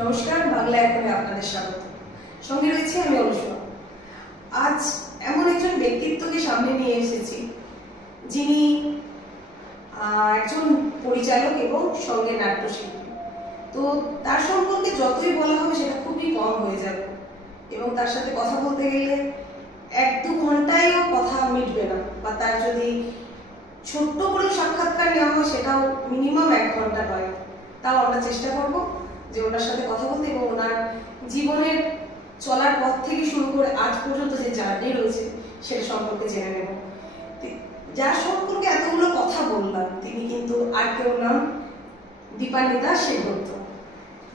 নমস্কার, বাংলা এখনে আপনাদের স্বাগত। সঙ্গে রয়েছে আমি অনুষ্কা। আজ এমন একজন ব্যক্তিত্বকে সামনে নিয়ে এসেছি যিনি একজন পরিচালক এবং সঙ্গে নাট্যশিল্পী। তো তার সম্পর্কে যতই বলা হবে সেটা খুবই কম হয়ে যাবে এবং তার সাথে কথা বলতে গেলে 1-2 ঘন্টায়ও কথা মিটবে না, বা তার যদি ছোট্ট করে সাক্ষাৎকার নেওয়া হয় সেটাও মিনিমাম 1 ঘন্টা নয়। তাও আমরা চেষ্টা করবো যে ওনার সাথে কথা বলতে এবং ওনার জীবনের চলার পথ থেকে শুরু করে আজ পর্যন্ত যে জার্নি রয়েছে সেটা সম্পর্কে জেনে নেব। যার সম্পর্কে এতগুলো কথা বললাম তিনি কিন্তু আর কেউ নন, দীপান্বিতা সেনগুপ্ত।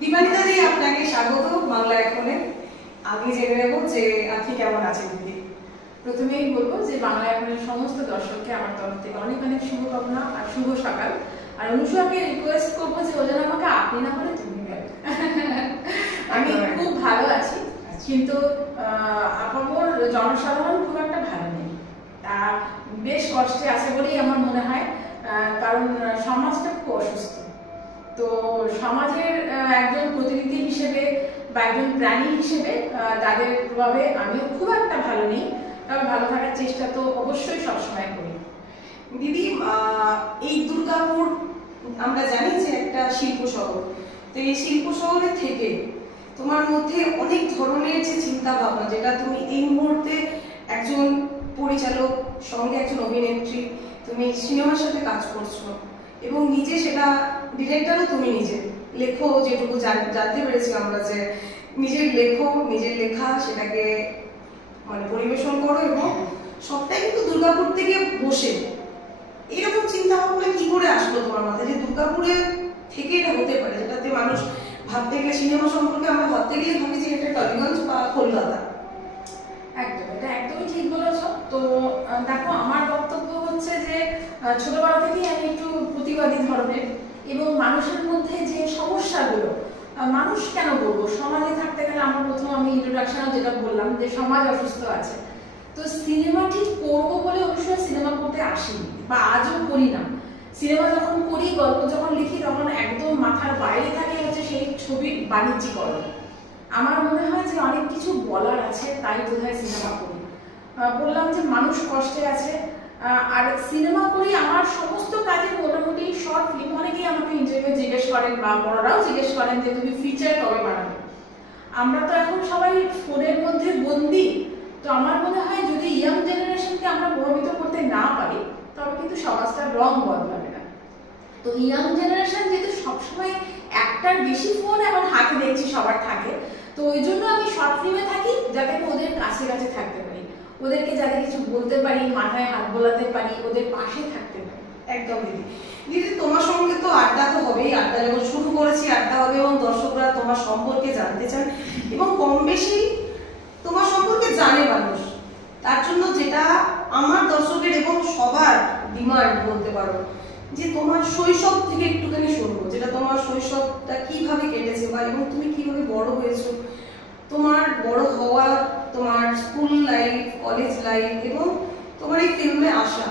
দীপান্বিতা দিয়ে আপনাকে স্বাগত বাংলা এখনে। আগে জেনে নেব যে আপনি কেমন আছেন দিদি। প্রথমেই বলবো যে বাংলা এখনের সমস্ত দর্শককে আমার তরফ থেকে অনেক অনেক শুভকামনা আর শুভ সকাল। আর অনুষাকে রিকোয়েস্ট করবো যে ও যেন আমাকে আপনি না বলে তুমি বলে। আমি খুব ভালো আছি, কিন্তু আপামর জনসাধারণ খুব একটা ভালো নেই। তা বেশ কষ্টে আছে বলেই আমার মনে হয়, কারণ সমাজটা খুব অসুস্থ। তো সমাজের একজন প্রতিনিধি হিসেবে বা একজন প্রাণী হিসেবে তাদের প্রভাবে আমিও খুব একটা ভালো নেই, তবে ভালো থাকার চেষ্টা তো অবশ্যই সবসময় করি। দিদি, এই দুর্গাপুর আমরা জানি যে একটা শিল্প শহর। তো এই শিল্প শহরে থেকে তোমার মধ্যে অনেক ধরনের যে চিন্তা ভাবনা, যেটা তুমি এই মুহূর্তে একজন পরিচালক সঙ্গে একজন অভিনেত্রী, তুমি সিনেমার সাথে কাজ করছো এবং নিজে সেটা ডিরেক্টরও তুমি নিজে লেখো। যেটুকু জানতে পেরেছি আমরা যে নিজের লেখো, নিজের লেখা সেটাকে মানে পরিবেশন করো এবং সবটাই কিন্তু দুর্গাপুর থেকে বসে। এরকম চিন্তা ভাবনা কি করে আসলো তোমার মাথায় যে দুর্গাপুরে থেকে এটা হতে পারে, যেটাতে মানুষ ভাবতে গেলে সিনেমা সম্পর্কে আমরা ভাবতে গেলে ভাবি যে এটা টলিগঞ্জ বা কলকাতা। একদম, এটা একদমই ঠিক বলেছো। তো দেখো, আমার বক্তব্য হচ্ছে যে ছোটবেলা থেকেই আমি একটু প্রতিবাদী ধরনের, এবং মানুষের মধ্যে যে সমস্যাগুলো, মানুষ কেন বলবো, সমাজে থাকতে গেলে আমার আমি ইন্ট্রোডাকশনে যেটা বললাম যে সমাজ অসুস্থ আছে। তো সিনেমা ঠিক করবো বলে অবশ্যই সিনেমা করতে আসিনি বা আজও করি না। সিনেমা যখন করি, গল্প যখন লিখি, তখন একদম মাথার বাইরে থাকে হচ্ছে সেই ছবির বাণিজ্যিকরণ। আমার মনে হয় যে অনেক কিছু বলার আছে, তাই বোধহয় সিনেমা করি। বললাম যে মানুষ কষ্টে আছে, আর সিনেমা করি। আমার সমস্ত কাজে মোটামুটি শর্ট ফিল্ম, অনেকেই আমাকে ইন্টারভিউ জিজ্ঞেস করেন বা বড়রাও জিজ্ঞেস করেন যে তুমি ফিচার কবে বানাবে। আমরা তো এখন সবাই ফোনের মধ্যে বন্দি। তো আমার মনে হয় যদি ইয়াং জেনারেশনকে আমরা প্রভাবিত করতে না পারি, তবে কিন্তু সমাজটার রং বদলাবে না। তো ইয়াং জেনারেশন যেহেতু সবসময় একটার বেশি ফোন এখন হাতে দেখছি সবার থাকে, তো ওই জন্য আমি শর্ট ফিল্মে থাকি, যাতে ওদের কাছে কাছে থাকতে পারি, ওদেরকে যাতে কিছু বলতে পারি, মাথায় হাত বোলাতে পারি, ওদের পাশে থাকতে পারি। একদম দিদি। দিদি, তোমার সঙ্গে তো আড্ডা তো হবেই। আড্ডা যখন শুরু করেছি আড্ডা হবে এবং দর্শকরা তোমার সম্পর্কে জানতে চান এবং কম বেশি তোমার সম্পর্কে জানে মানুষ। তার জন্য যেটা আমার দর্শকের এবং সবার ডিমান্ড বলতে পারো, যে তোমার শৈশব থেকে একটুখানি শুনবো, যেটা তোমার শৈশবটা কিভাবে কেটেছে বা এবং তুমি কিভাবে বড় হয়েছো, তোমার বড় হওয়া, তোমার স্কুল লাইফ, কলেজ লাইফ এবং তোমার এই ফিল্মে আসা,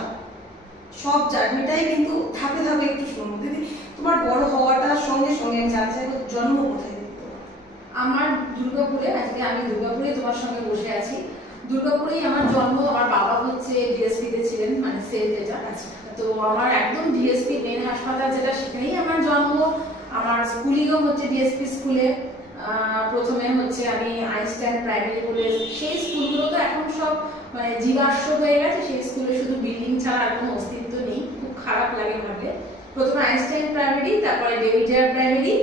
সব জার্নিটাই কিন্তু ধাপে ধাপে একটু শুনবো। দিদি, তোমার বড় হওয়াটার সঙ্গে সঙ্গে আমি জানতে চাইবো জন্ম কোথায়? আমার দুর্গাপুরে, আজকে আমি দুর্গাপুরে তোমার সঙ্গে বসে আছি। দুর্গাপুরেই আমার জন্ম। আমার বাবা হচ্ছে ডিএসপি তে ছিলেন, মানে সেল যেটা আছে। তো আমার একদম ডিএসপি মেন হাসপাতাল যেটা, সেখানেই আমার জন্ম। আমার স্কুলিংও হচ্ছে ডিএসপি স্কুলে। প্রথমে হচ্ছে আমি আইনস্টাইন প্রাইমারি কলেজ, সেই স্কুলগুলো তো এখন সব মানে জীবাশ্ম হয়ে গেছে। সেই স্কুলে শুধু বিল্ডিং ছাড়া আর কোনো অস্তিত্ব নেই, খুব খারাপ লাগে ভাবলে। প্রথমে আইনস্টাইন প্রাইমারি, তারপরে ডেভিডিয়ার প্রাইমারি,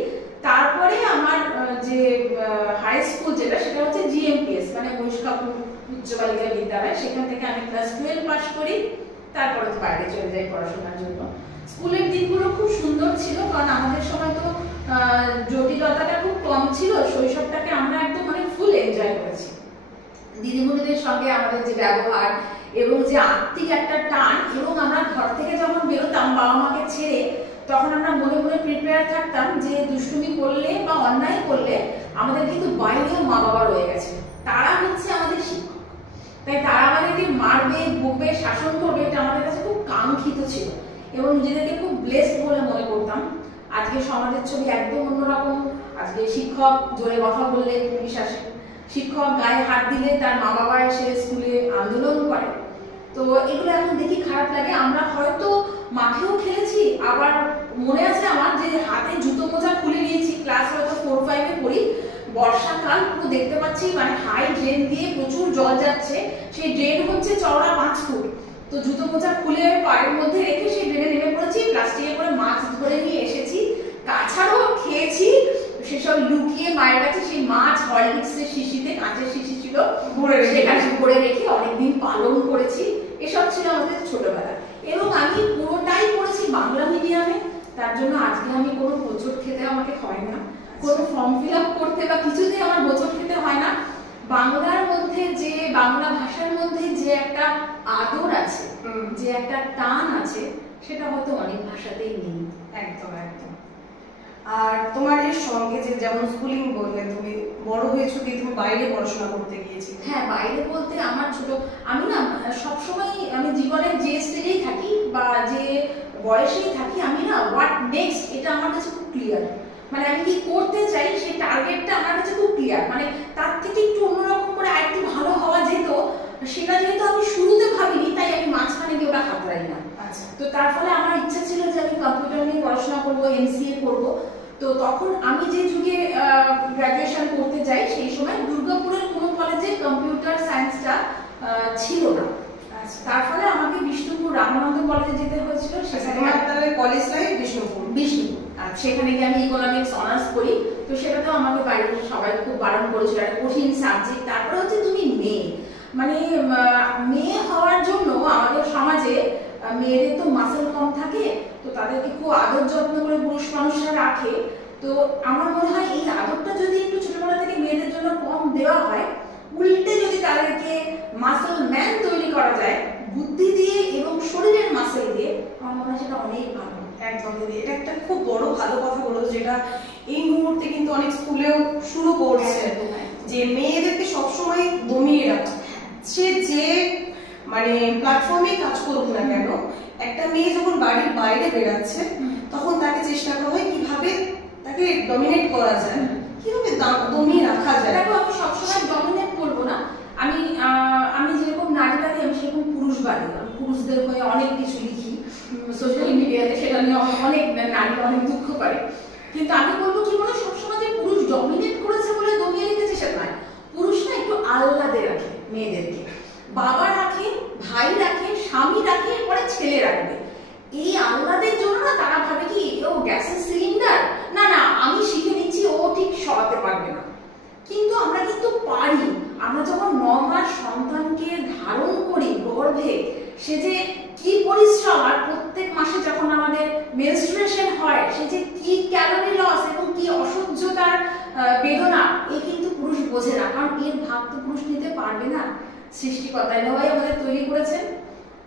তারপরে আমার যে হাই স্কুল যেটা, সেটা হচ্ছে জিএমপিএস, মানে মহিষকাপুর উচ্চ বালিকা বিদ্যালয়। সেখান থেকে আমি ক্লাস 12 পাস করি। তারপরে তো বাইরে চলে যাই পড়াশোনার জন্য। স্কুলের দিনগুলো খুব সুন্দর ছিল, কারণ আমাদের সময় তো জটিলতাটা খুব কম ছিল। শৈশবটাকে আমরা একদম মানে ফুল এনজয় করেছি। দিদিমণিদের সঙ্গে আমাদের যে ব্যবহার এবং যে আত্মিক একটা টান, এবং আমরা ঘর থেকে যখন বেরোতাম বাবা মাকে ছেড়ে, তখন আমরা মনে মনে প্রিপেয়ার থাকতাম যে দুষ্টুমি করলে বা অন্যায় করলে আমাদের কিন্তু বাইরেও মা বাবা রয়ে গেছে, তারা হচ্ছে আমাদের শিক্ষক। তাই তারা আমাদেরকে মারবে, বকবে, শাসন করবে, এটা আমাদের কাছে খুব কাঙ্ক্ষিত ছিল এবং নিজেদেরকে খুব ব্লেসড বলে মনে করতাম। আজকে সমাজের ছবি একদম অন্যরকম। আজকে শিক্ষক জোরে কথা বললে পুলিশ আসে, শিক্ষক গায়ে হাত দিলে তার মা বাবা এসে স্কুলে আন্দোলন করে। তো এগুলো এখন দেখি খারাপ লাগে। আমরা হয়তো মাঠেও খেলেছি, আবার মনে আছে আমার যে হাতে জুতো মোজা খুলে নিয়েছি, ক্লাস হয়তো 4-5-এ পড়ি, বর্ষাকাল পুরো দেখতে পাচ্ছি মানে হাই ড্রেন দিয়ে প্রচুর জল যাচ্ছে, সেই ড্রেন হচ্ছে চওড়া 5 ফুট। তো জুতো মোজা খুলে পায়ের মধ্যে রেখে সেই ড্রেনে নেমে পড়েছি, প্লাস্টিকে করে মাছ ধরে নিয়ে এসেছি, কাছাড়ও খেয়েছি, সেসব লুকিয়ে মায়ের কাছে সেই মাছ হরলিক্সের শিশিতে, কাঁচের শিশি ছিল, সেখানে ভরে রেখে অনেকদিন পালন করেছি। এসব ছিল আমাদের ছোটবেলা। এবং আমি পুরোটাই পড়েছি বাংলা মিডিয়ামে, তার জন্য আজকে আমি কোনো হোঁচট খেতে আমাকে হয় না, কোনো ফর্ম ফিল আপ করতে বা কিছুতে আমার হোঁচট খেতে হয় না। বাংলার মধ্যে যে, বাংলা ভাষার মধ্যে যে একটা আদর আছে, যে একটা টান আছে, সেটা হয়তো অনেক ভাষাতেই নেই। একদম একদম। আর তোমার এর সঙ্গে যে যেমন স্কুলিং বললে, তুমি বড় হয়েছো দিয়ে তুমি বাইরে পড়াশোনা করতে গিয়েছি। হ্যাঁ, বাইরে বলতে আমার আমি না সবসময়, আমি জীবনের যে স্টেজেই থাকি বা যে বয়সেই থাকি, আমি না হোয়াট নেক্সট এটা আমার কাছে খুব ক্লিয়ার। মানে আমি কি করতে চাই সেই টার্গেটটা আমার কাছে খুব ক্লিয়ার। মানে তার থেকে একটু অন্যরকম করে আরেকটু ভালো হওয়া যেত, সেটা যেহেতু আমি শুরুতে ভাবিনি, তাই আমি মাঝখানে গিয়ে ওটা হাতড়াই না। তো তার ফলে আমার ইচ্ছা ছিল যে আমি কম্পিউটার নিয়ে পড়াশোনা করবো, MCA করবো। তো তখন আমি যে যুগে গ্রাজুয়েশন করতে যাই, সেই সময় দুর্গাপুরের কোনো কলেজে কম্পিউটার সায়েন্সটা ছিল না। তার ফলে আমাকে বিষ্ণুপুর রামানন্দ কলেজে যেতে হয়েছিল। সেখানে কলেজ লাইফ বিষ্ণুপুর। সেখানে গিয়ে আমি ইকোনমিক্স অনার্স করি। তো সেটাতেও আমাকে বাড়ির সবাই খুব বারণ করেছিল, একটা কঠিন সাবজেক্ট। তারপরে হচ্ছে তুমি মেয়ে, মানে মেয়ে হওয়ার জন্য আমাদের সমাজে মেয়েদের তো মাসেল কম থাকে, তো তাদেরকে খুব আদর যত্ন করে পুরুষ মানুষরা রাখে। তো আমার মনে হয় এই আদরটা যদি একটু ছোটবেলা থেকে মেয়েদের জন্য কম দেওয়া হয়, উল্টে যদি তাদেরকে মাসেল ম্যান তৈরি করা যায় বুদ্ধি দিয়ে এবং শরীরের মাসেল দিয়ে, আমার মনে হয় সেটা অনেক ভালো। একদম দিদি, এটা একটা খুব বড় ভালো কথা বলো, যেটা এই মুহূর্তে কিন্তু অনেক স্কুলেও শুরু করছে, যে মেয়েদেরকে সবসময় দমিয়ে রাখা। সে যে মানে প্ল্যাটফর্মে কাজ করুক না কেন, একটা মেয়ে যখন বাড়ির বাইরে বেরাচ্ছে, তখন তাকে চেষ্টা করা হয় কিভাবে তাকে ডমিনেট করা যায়, কিভাবে দমিয়ে রাখা যায়। দেখো, আমি সবসময় ডমিনেট বলবো না, আমি যেরকম নারীবাদী, আমি সেরকম পুরুষবাদী। আমি পুরুষদের হয়ে অনেক কিছু লিখি সোশ্যাল মিডিয়াতে, সেটা নিয়ে অনেক নারীরা অনেক দুঃখ করে। কিন্তু আমি বলবো কি বলো, সবসময় যে পুরুষ ডমিনেট করেছে বলে দমিয়ে রেখেছে সেটা নয়। পুরুষ না একটু আহ্লাদে রাখে মেয়েদেরকে, বাবা রাখে, ভাই রাখে, স্বামী রাখে, এরপরে ছেলে রাখবে। এই আহ্লাদের জন্য না তারা ভাবে কি ও গ্যাসের সিলিন্ডার, না না আমি শিখে নিচ্ছি, ও ঠিক সরাতে পারবে না। কিন্তু আমরা কিন্তু পারি। আমরা যখন 9 মাস সন্তানকে ধারণ করি গর্ভে, সে যে কি পরিশ্রম, আর প্রত্যেক মাসে যখন আমাদের মেনস্ট্রুয়েশন হয়, সে যে কি ক্যালোরি লস এবং কি অসহ্যতার বেদনা, এ কিন্তু পুরুষ বোঝে না, কারণ এর ভাগ তো পুরুষ নিতে পারবে না। সৃষ্টিকর্তা এভাবেই আমাদের তৈরি করেছেন।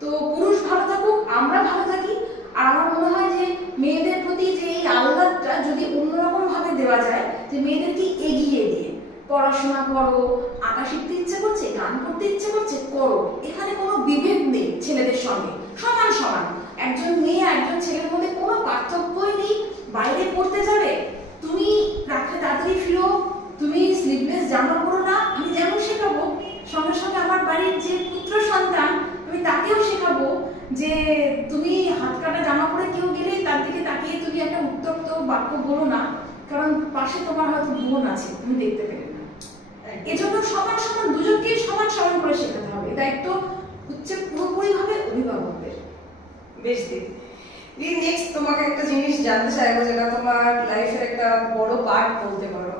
তো পুরুষ ভালো থাকুক, আমরা ভালো থাকি। আর আমার মনে হয় যে মেয়েদের প্রতি যে এই আহ্লাদটা যদি অন্যরকম ভাবে দেওয়া যায়, যে মেয়েদেরকে এগিয়ে দিয়ে পড়াশোনা করো, আঁকা শিখতে ইচ্ছে করছে, গান করতে ইচ্ছে করছে, করো, এখানে কোনো বিভেদ নেই। ছেলেদের সঙ্গে সমান সমান, একজন মেয়ে একজন ছেলের মধ্যে কোনো পার্থক্যই নেই। বাইরে পড়তে যাবে, তুমি রাত্রে তাড়াতাড়ি ফিরো, তুমি স্লিভলেস জামা পরো না, আমি যেমন শেখাবো, সঙ্গে সঙ্গে আমার বাড়ির যে পুত্র সন্তান, আমি তাকেও শেখাবো যে তুমি হাত কাটা জামা পরে কেউ গেলে তার দিকে তাকিয়ে তুমি একটা উত্তপ্ত বাক্য বলো না, কারণ পাশে তোমার হয়তো বোন আছে, তুমি দেখতে পেলে না। এজন্য সমান সমান, দুজনকেই সমান সমান করে শেখাতে হবে। দায়িত্ব হচ্ছে পুরোপুরি ভাবে অভিভাবকদের। বেশ দিদি, নেক্সট তোমাকে একটা জিনিস জানতে চাইবো, যেটা তোমার লাইফের একটা বড় পার্ট বলতে পারো,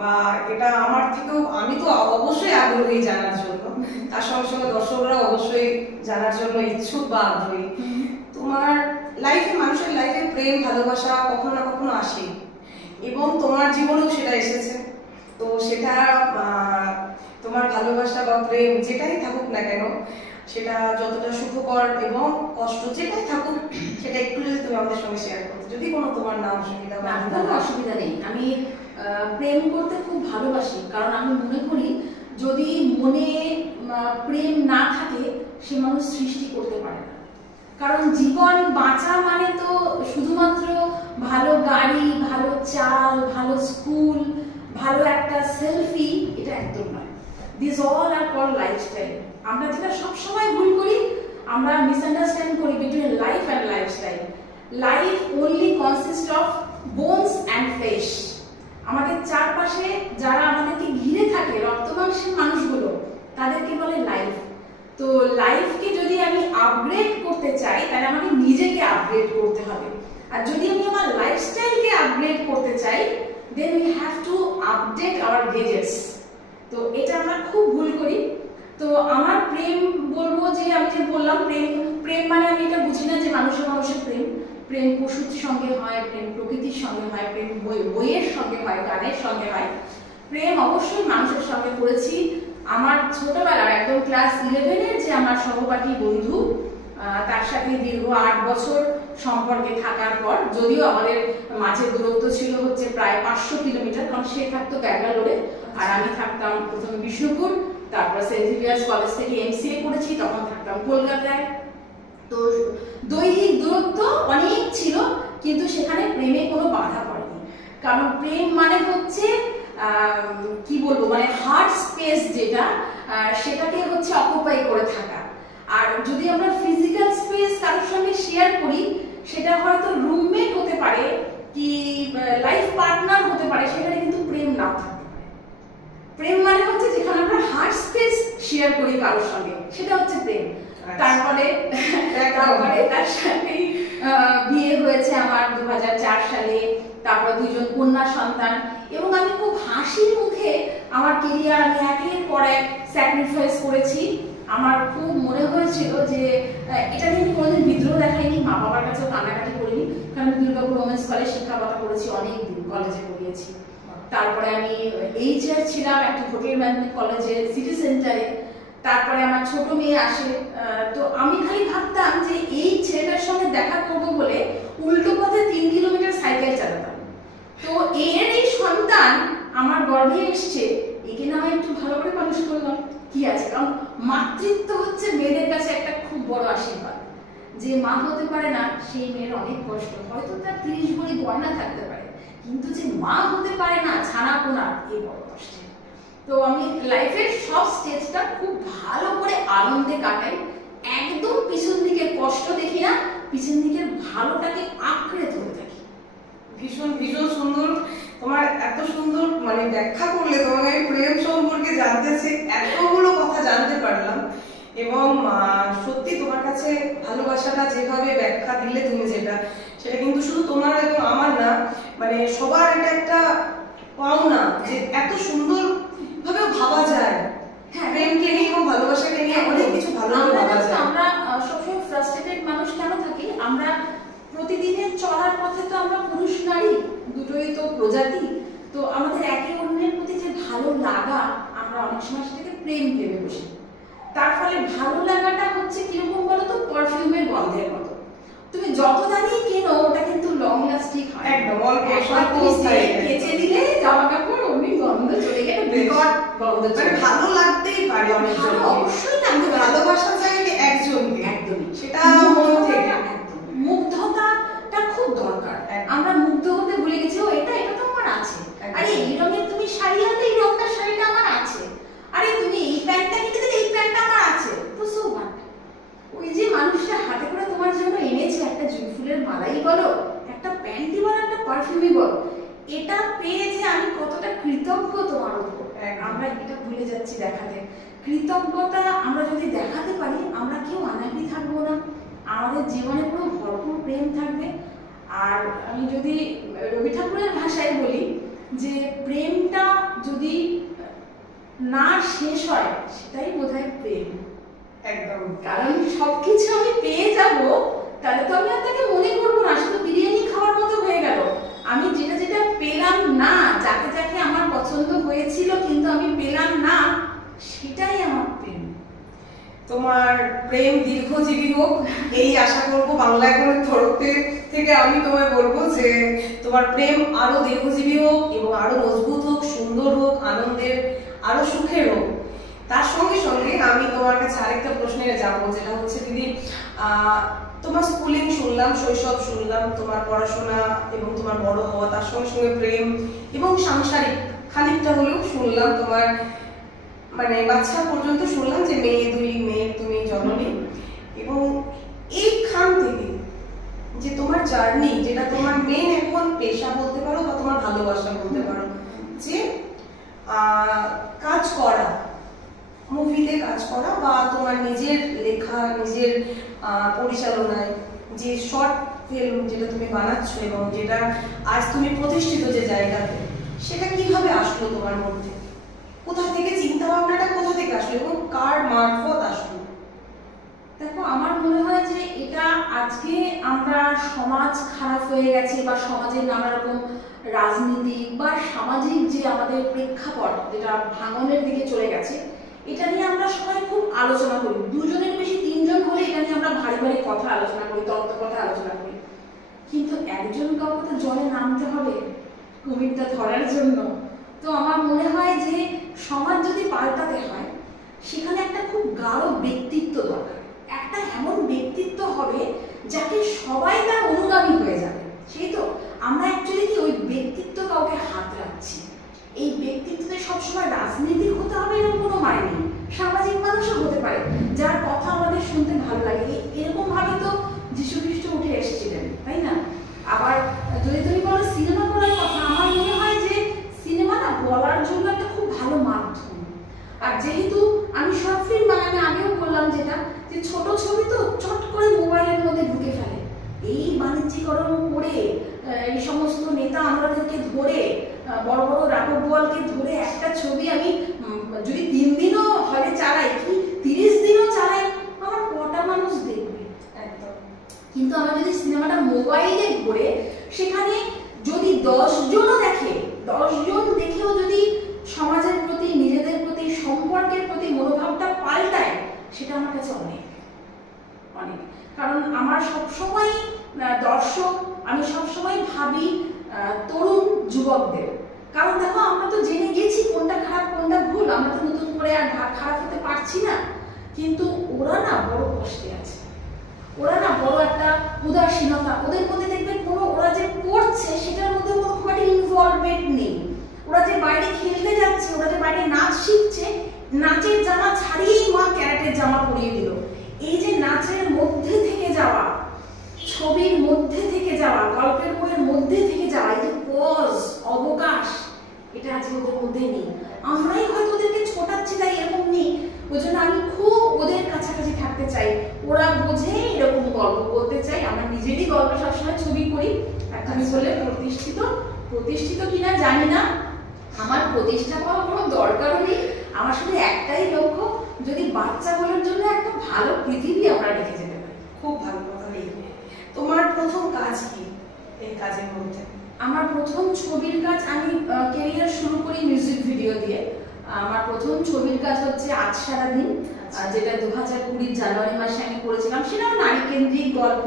বা এটা আমার থেকেও, আমি তো অবশ্যই আগ্রহী জানার জন্য, তার সঙ্গে সঙ্গে দর্শকরা অবশ্যই জানার জন্য ইচ্ছুক বা আগ্রহী। তোমার লাইফে, মানুষের লাইফে প্রেম ভালোবাসা কখনো না কখনো আসে, এবং তোমার জীবনেও সেটা এসেছে। তো সেটা তোমার ভালোবাসা বা প্রেম যেটাই থাকুক না কেন, সেটা যতটা সুখকর এবং কষ্ট যেটাই থাকুক, সেটা একটু যদি তুমি আমাদের সঙ্গে শেয়ার করতে, যদি কোনো তোমার না অসুবিধা বা কোনো অসুবিধা নেই। আমি প্রেম করতে খুব ভালোবাসি, কারণ আমি মনে করি যদি মনে প্রেম না থাকে, সে মানুষ সৃষ্টি করতে পারে না। কারণ জীবন বাঁচা মানে তো শুধুমাত্র ভালো গাড়ি, ভালো চাল, ভালো স্কুল, ভালো একটা সেলফি, এটা একদম নয়। This all are called lifestyle. আমরা যেটা সবসময় ভুল করি, আমরা মিসআন্ডারস্ট্যান্ড করি between life and lifestyle. Life only consist of bones and flesh. আমাদের চারপাশে যারা আমাদেরকে ঘিরে থাকে, রক্তমাংসের মানুষগুলো, তাদেরকে বলে লাইফ। তো লাইফকে যদি আমি আপগ্রেড করতে চাই, তাহলে আমাকে নিজেকে আপগ্রেড করতে হবে। আর যদি আমি আমার লাইফস্টাইলকে আপগ্রেড করতে চাই, then we have to update our gadgets. তো এটা আমরা খুব ভুল করি। তো আমার প্রেম বলবো যে, আমি যে বললাম প্রেম মানে আমি এটা বুঝি না যে মানুষের মানুষের প্রেম। প্রেম পশুর সঙ্গে হয়, প্রেম প্রকৃতির সঙ্গে হয়, প্রেম বইয়ের সঙ্গে হয়, গানের সঙ্গে হয়। প্রেম অবশ্যই মানুষের সঙ্গে করেছি। আমার ছোটবেলার একদম ক্লাস 11-এর যে আমার সহপাঠী বন্ধু, তার সাথে দীর্ঘ 8 বছর সম্পর্কে থাকার পর, যদিও আমাদের মাঝে দূরত্ব ছিল হচ্ছে প্রায় 500 কিলোমিটার, কারণ সে থাকতো ব্যাঙ্গালোরে আর আমি থাকতাম প্রথমে বিষ্ণুপুর, তারপর সেন্ট জেভিয়ার্স কলেজ থেকে MCA করেছি, তখন থাকতাম কলকাতায়। তো দৈহিক দূরত্ব অনেক ছিল, কিন্তু সেখানে প্রেমে কোনো বাধা পড়েনি। কারণ প্রেম মানে হচ্ছে কি বলবো, মানে হার্ট স্পেস যেটা, সেটাকে হচ্ছে অকুপাই করে থাকা। আর যদি আমরা ফিজিক্যাল স্পেস কারোর সঙ্গে শেয়ার করি, সেটা হয়তো রুমমেট হতে পারে কি লাইফ পার্টনার হতে পারে, সেখানে কিন্তু প্রেম নাও থাকতে পারে। প্রেম মানে হচ্ছে যেখানে আমরা হার্ট স্পেস শেয়ার করি কারোর সঙ্গে, সেটা হচ্ছে প্রেম। তারপরে তার সাথে বিয়ে হয়েছে আমার 2004 সালে। তারপর 2জন কন্যা সন্তান, এবং আমি খুব হাসির মুখে আমার কেরিয়ার আমি একের পর এক স্যাক্রিফাইস করেছি। আমার খুব মনে হয়েছিল যে এটা নিয়ে আমি কোনোদিন বিদ্রোহ দেখাইনি, মা বাবার কাছেও কান্নাকাটি করিনি, কারণ আমি দুর্গাপুর ওমেন্স কলেজ শিক্ষকতা করেছি, অনেক দিন কলেজে পড়িয়েছি। তারপরে আমি HR ছিলাম একটা হোটেল ম্যানেজমেন্ট কলেজে সিটি সেন্টারে। তারপরে আমার ছোট মেয়ে আসে। তো আমি খালি ভাবতাম যে এই ছেলেটার সঙ্গে দেখা করবো বলে উল্টো পথে 3 কিলোমিটার সাইকেল চালাতাম। তো এর এই সন্তান আমার গর্ভে এসছে, একে না হয় একটু ভালো করে মানুষ করলাম, কি আছে। কারণ মাতৃত্ব হচ্ছে মেয়েদের কাছে একটা খুব বড় আশীর্বাদ। যে মা হতে পারে না, সেই মেয়ের অনেক কষ্ট, হয়তো তার 30 ভরি গয়না থাকতে পারে, কিন্তু যে মা হতে পারে না, ছানা পোনা, এই বড় কষ্ট। তো আমি লাইফের সব স্টেজটা খুব ভালো করে আনন্দে কাটাই, একদম পিছন দিকের কষ্ট দেখি না, পিছন দিকের ভালোটাকে আঁকড়ে ধরে থাকি। ভীষণ ভীষণ সুন্দর, তোমার এত সুন্দর মানে ব্যাখ্যা করলে, তোমাকে প্রেম সম্পর্কে জানতেছি, এতগুলো কথা জানতে পারলাম। এবং সত্যি তোমার কাছে ভালোবাসাটা যেভাবে ব্যাখ্যা দিলে তুমি, সেটা কিন্তু শুধু তোমার এবং আমার না, মানে সবার এটা একটা পাওনা যে এত সুন্দর ভাবে ভাবা যায়। হ্যাঁ, প্রেমকে নিয়ে এবং ভালোবাসাকে নিয়ে অনেক কিছু ভালো ভাবা যায়। আমরা সবসময় ফ্রাস্ট্রেটেড মানুষ কেন থাকি? আমরা প্রতিদিনের চলার পথে তো আমরা পুরুষ নারী দুটোই তো প্রজাতি, তো আমাদের একে অন্যের প্রতি যে ভালো লাগা, আমরা অনেক সময় সেটাকে প্রেম ভেবে বসি। তার ফলে ভালো লাগাটা হচ্ছে কিরকম বলতো, পারফিউমের গন্ধের মতো। তুমি যত দাঁড়িয়ে কেনো, ওটা কিন্তু লং লাস্টিং হয়। একদম কেচে দিলে জামা কাপড় অমনি গন্ধ চলে গেলে বিকট গন্ধ, মানে ভালো লাগতেই পারে অনেক জন, অবশ্যই লাগবে। ভালোবাসা চাইলে একজনকে, একদমই সেটা মন থেকে। মুগ্ধতাটা খুব দরকার। আমরা মুগ্ধ হতে ভুলে গেছি, ও এটা তো আমার আছে, আরে এই রঙের তুমি শাড়ি আনলে, এই রঙটার শাড়িটা আমার আছে, আরে তুমি এই প্যান্টটা কিনে দিলে, এই প্যান্টটা আমার আছে। তো সো হোয়াট? ওই যে মানুষটা হাতে করে তোমার জন্য এনেছে, একটা জুঁই ফুলের মালাই বলো, একটা প্যান্টই বলো, একটা পারফিউমই বলো, এটা পেয়ে যে আমি কতটা কৃতজ্ঞ তোমার উপর, আমরা এটা ভুলে যাচ্ছি দেখাতে। কৃতজ্ঞতা আমরা যদি দেখাতে পারি, আমরা কেউ অনাহারী থাকবো না, আমাদের জীবনে পুরো ভরপুর প্রেম থাকবে। আর আমি যদি রবি ঠাকুরের ভাষায় বলি যে প্রেমটা যদি না শেষ হয়, সেটাই বোধহয় প্রেম। একদম, কারণ সবকিছু আমি পেয়ে যাব, তাহলে তো আমি আর তাকে মনে করবো না, শুধু বিরিয়ানি খাওয়ার মতো হয়ে গেল। আমি যেটা পেলাম না, যাকে যাকে আমার পছন্দ হয়েছিল কিন্তু আমি পেলাম না, সেটাই আমার প্রেম। তোমার প্রেম দীর্ঘজীবী হোক, এই আশা করবো। বাংলা একাডেমির তরফ থেকে আমি তোমায় বলবো যে তোমার প্রেম আরো দীর্ঘজীবী হোক এবং আরো মজবুত হোক, সুন্দর হোক, আনন্দের আরো সুখের হোক। তার সঙ্গে সঙ্গে আমি তোমার কাছে আরেকটা প্রশ্নে যাবো, যেটা হচ্ছে দিদি, তোমার শুনলাম শৈশব, শুনলাম তোমার পড়াশোনা এবং তোমার বড় হওয়া, তার সঙ্গে সঙ্গে প্রেম এবং সাংসারিক খানিকটা হলেও শুনলাম তোমার, মানে বাচ্চা পর্যন্ত শুনলাম যে দুই মেয়ের তুমি জননী। এবং এইখান থেকে যে তোমার জার্নি, যেটা তোমার মেন এখন পেশা বলতে পারো বা তোমার ভালোবাসা বলতে পারো, যে কাজ করা, মুভিতে কাজ করা বা তোমার নিজের লেখা, নিজের পরিচালনায় যে শর্ট ফিল্ম যেটা তুমি বানাচ্ছ এবং যেটা আজ তুমি প্রতিষ্ঠিত যে জায়গাতে, সেটা কিভাবে আসলো তোমার মধ্যে? কোথা থেকে চিন্তা ভাবনাটা কোথা থেকে আসলো এবং কার মারফত আসলো? দেখো, আমার মনে হয় যে এটা আজকে আমরা সমাজ খারাপ হয়ে গেছে বা সমাজের নানা রকম রাজনীতি বা সামাজিক যে আমাদের প্রেক্ষাপট যেটা ভাঙনের দিকে চলে গেছে, এটা নিয়ে আমরা সবাই খুব আলোচনা করি। দুজনের বেশি তিনজন হলে এটা নিয়ে আমরা ভারী ভারী কথা আলোচনা করি, তত্ত্ব কথা আলোচনা করি। কিন্তু একজন কাউকে তো জলে নামতে হবে কুমিরটা ধরার জন্য। তো আমার মনে হয় যে সমাজ যদি পাল্টাতে হয়, সেখানে একটা খুব গাঢ় ব্যক্তিত্ব দরকার। একটা এমন ব্যক্তিত্ব হবে যাকে সবাই তার অনুগামী হয়ে যাবে। সেই তো আমরা অ্যাকচুয়ালি কি ওই ব্যক্তিত্ব কাউকে হাত রাখছি। এই ব্যক্তিত্বতে সবসময় রাজনীতিক হতে হবে এরকম কোনো মানে নেই, সামাজিক মানুষও হতে পারে যার কথা আমাদের শুনতে ভালো লাগে। এরকম ভাবে তো যীশু খ্রিস্ট উঠে এসেছিলেন, তাই না? আবার যদি তুমি বলো সিনেমা করার কথা, আমার মনে হয় যে সিনেমা না বলার জন্য একটা খুব ভালো মাধ্যম। আর যেহেতু আমি শর্ট ফিল্ম বানানো, আগেও বললাম যেটা, যে ছোট ছবি তো চট করে মোবাইলের মধ্যে ঢুকে ফেলে। এই বাণিজ্যিকরণ করে এই সমস্ত নেতা আমাদেরকে ধরে, বড় বড় রাঘব বোয়ালকে ধরে একটা ছবি আমি যদি 3 দিনও হলে চালাই, কি 30 দিনও চালাই, আমার কটা মানুষ দেখবে? একদম। কিন্তু আমরা যদি সিনেমাটা মোবাইলে ঘুরে, সেখানে যদি 10 জনও দেখে, 10 জন দেখেও যদি সমাজের প্রতি, নিজেদের প্রতি, সম্পর্কের প্রতি মনোভাবটা পাল্টায়, সেটা আমার কাছে অনেক অনেক। কারণ আমার সবসময় দর্শক, আমি সবসময় ভাবি তরুণ যুবকদের। কারণ দেখো, আমরা তো জেনে গেছি কোনটা খারাপ কোনটা ভুল, আমরা তো নতুন করে আর খারাপ হতে পারছি না। কিন্তু ওরা না বড় কষ্টে আছে, ওরা না বড় একটা উদাসীনতা, ওদের মধ্যে দেখবে কোনো, ওরা যে পড়ছে সেটার মধ্যে কোনো খুব একটা ইনভলভমেন্ট নেই। ওরা যে বাইরে খেলতে যাচ্ছে, ওরা যে বাইরে নাচ শিখছে, নাচের জামা ছাড়িয়েই মা ক্যারাটের জামা পরিয়ে দিল। এই যে নাচের মধ্যে থেকে যাওয়া, ছবির মধ্যে থেকে যাওয়া, গল্পের বইয়ের মধ্যে থেকে যাওয়া, এই যে পজ, অবকাশ, এটা আজকে ওদের মধ্যে নেই। আমরাই হয়তো ওদেরকে ছোটাচ্ছি, তাই এরকম নেই। ওই জন্য আমি খুব ওদের কাছাকাছি থাকতে চাই, ওরা বোঝে এরকম গল্প বলতে চাই। আমার নিজেরই গল্প সবসময় ছবি করি। আর তুমি বলে প্রতিষ্ঠিত কিনা জানি না, আমার প্রতিষ্ঠা পাওয়ার কোনো দরকারও নেই। আমার শুধু একটাই লক্ষ্য, যদি বাচ্চাগুলোর জন্য একটা ভালো পৃথিবী আমরা রেখে যেতে পারি। খুব ভালো কথা। তোমার প্রথম কাজ কি এই কাজের মধ্যে? আমার প্রথম ছবির কাজ, আমি ক্যারিয়ার শুরু করি মিউজিক ভিডিও দিয়ে। আমার প্রথম ছবির কাজ হচ্ছে আজ সারাদিন, যেটা 2020 জানুয়ারি মাসে আমি করেছিলাম। সেটাও নারী কেন্দ্রিক গল্প।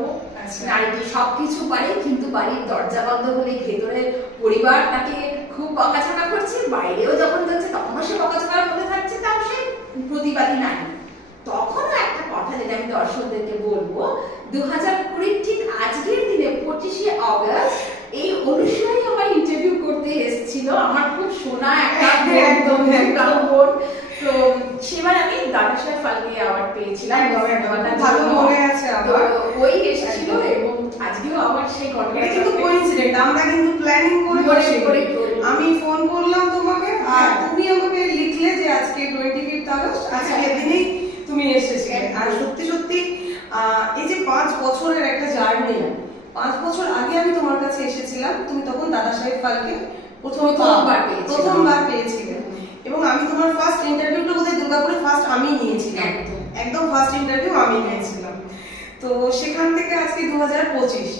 নারীটি সবকিছু পারে, কিন্তু বাড়ির দরজা বন্ধ হলে ভেতরে পরিবার তাকে খুব বকাঝকা করছে, বাইরেও যখন যাচ্ছে তখনও সে বকাঝকার মধ্যে থাকছে, তাও সে প্রতিবাদী নারী। তখনও একটা কথা যেটা আমি দর্শকদেরকে বলবো, 2020 ঠিক আজকের দিনে 25শে অগস্ট এই অনুষ্কাই আমার ইন্টারভিউ করতে এসেছিল। আমার খুব শোনা একটা একদম। তো সেবার আমি দাদা সাহেব ফালকে অ্যাওয়ার্ড পেয়েছিলাম। ভালো মনে আছে আমার। ওই এসেছিল এবং আজকেও আমার সেই ঘটনাটা কিন্তু কোইন্সিডেন্ট, আমরা কিন্তু প্ল্যানিং করে আমি ফোন করলাম তোমাকে, আর তুমি আমাকে লিখলে যে আজকে 25 আগস্ট, আজকের দিনেই তুমি এসেছিলে। আর সত্যি সত্যি এই যে 5 বছরের একটা জার্নি, 5 বছর আগে আমি তোমার কাছে এসেছিলাম, তুমি তখন দাদা সাহেব ফালকে প্রথমবার পেয়েছিলে। এবং আমি তোমার ফার্স্ট ইন্টারভিউটা বোধহয় দুর্গাপুরে ফার্স্ট আমি নিয়েছিলাম, একদম ফার্স্ট ইন্টারভিউ আমি নিয়েছিলাম। তো সেখান থেকে আজকে 2025,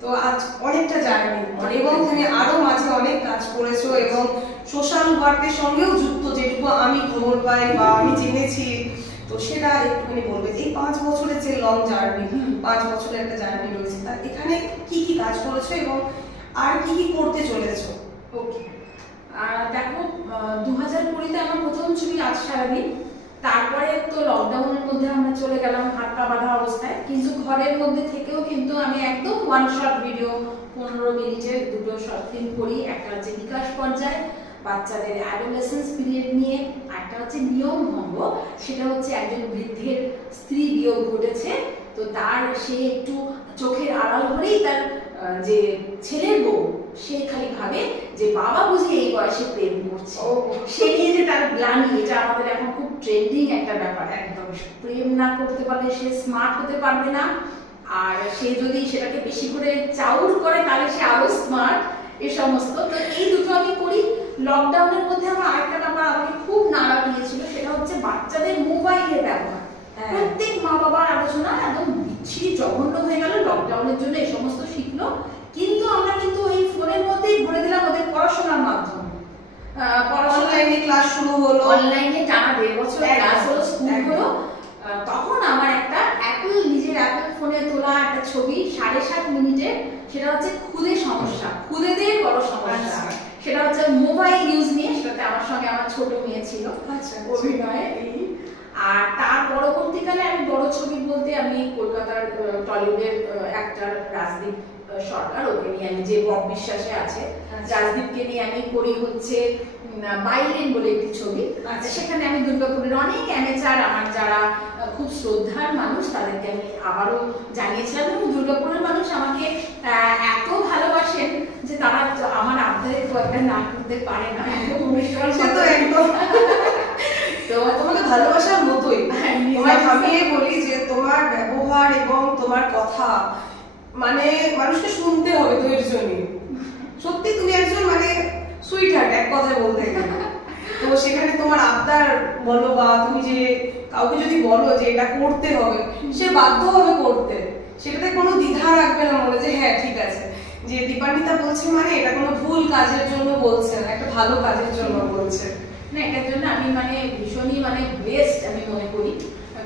তো আজ অনেকটা জার্নি, এবং তুমি আরো মাঝে অনেক কাজ করেছো এবং সোশ্যাল ওয়ার্কের সঙ্গেও যুক্ত, যেটুকু আমি খবর পাই বা আমি জেনেছি। তো সেটা একটুখানি বলবে, এই 5 বছরের যে লং জার্নি, 5 বছরের একটা জার্নি রয়েছে, তার এখানে কি কি কাজ করেছো এবং আর কি কি করতে চলেছো? ওকে, দেখো, 2020-তে আমার প্রথম ছবি আজ সারাদিন। তারপরে তো লকডাউনের মধ্যে আমরা চলে গেলাম হাত পা বাঁধা অবস্থায়, কিন্তু ঘরের মধ্যে থেকেও কিন্তু আমি একদম ওয়ান শট ভিডিও 15 মিনিটের দুটো শর্ট ফিল্ম করি। একটা হচ্ছে বিকাশ পর্যায়, বাচ্চাদের অ্যাডোলেসেন্স পিরিয়ড নিয়ে, একটা হচ্ছে নিয়ম ভঙ্গ, সেটা হচ্ছে একজন বৃদ্ধের স্ত্রী বিয়োগ ঘটেছে, তো তার সে একটু চোখের আড়াল হলেই তার যে ছেলের বউ সে খালি ভাবে যে বাবা বুঝি এই বয়সে প্রেম করছে, সে নিয়ে যে তার গ্লানি, এটা আমাদের এখন খুব ট্রেন্ডিং একটা ব্যাপার। একদম প্রেম না করতে পারলে সে স্মার্ট হতে পারবে না, আর সে যদি সেটাকে বেশি করে চাউর করে তাহলে সে আরো স্মার্ট, এই সমস্ত। তো এই দুটো আমি করি। লকডাউনের মধ্যে আমার আরেকটা ব্যাপার আমাকে খুব নাড়া দিয়েছিল, সেটা হচ্ছে বাচ্চাদের মোবাইলের ব্যবহার। প্রত্যেক মা বাবার আলোচনা একদম বিচ্ছিরি জঘন্য হয়ে গেল লকডাউনের জন্য, এই সমস্ত শিখলো, কিন্তু আমরা কিন্তু এই ফোনের মধ্যেই ভরে দিলাম ওদের পড়াশোনার মাধ্যমে। অনলাইনে ক্লাস শুরু হলো, অনলাইনে টানা 1.5 বছর ক্লাস হলো, স্কুল হলো। তখন আমার একটা নিজের অ্যাপল ফোনে তোলা একটা ছবি 7.5 মিনিটে, সেটা হচ্ছে খুদে সমস্যা, খুদেদের বড় সমস্যা, সেটা হচ্ছে মোবাইল ইউজ নিয়ে। সেটাতে আমার সঙ্গে আমার ছোট মেয়ে ছিল অভিনয়ে। আর তার পরবর্তীকালে আমি বড় ছবি বলতে আমি কলকাতার টলিউডের অ্যাক্টর রাজদীপ সরকার, ওকে নিয়ে আমি, যে বব বিশ্বাসে আছে, রাজদীপকে নিয়ে আমি করি হচ্ছে বাইলেন বলে একটি ছবি। সেখানে আমি দুর্গাপুরের অনেক অ্যামেচার, আমার যারা খুব শ্রদ্ধার মানুষ তাদেরকে আমি আবারও জানিয়েছিলাম, এবং দুর্গাপুরের মানুষ আমাকে এত ভালোবাসেন যে তারা আমার আবদারে কয়েকটা না করতে পারে না। তো তোমাকে ভালোবাসার মতোই তোমায় থামিয়ে বলি যে তোমার ব্যবহার এবং তোমার কথা মানে মানুষকে শুনতে হবে ধৈর্য নিয়ে। সত্যি তুমি একজন মানে সুইট হার্ট এক কথায় বলতে গেলে। তো সেখানে তোমার আবদার বলো বা তুমি যে কাউকে যদি বলো যে এটা করতে হবে, সে বাধ্য হবে করতে, সেটাতে কোনো দ্বিধা রাখবে না মনে যে হ্যাঁ ঠিক আছে, যে দীপান্বিতা বলছে মানে এটা কোনো ভুল কাজের জন্য বলছে না, একটা ভালো কাজের জন্য বলছে না। এটার জন্য আমি মানে ভীষণই মানে বেস্ট আমি মনে করি,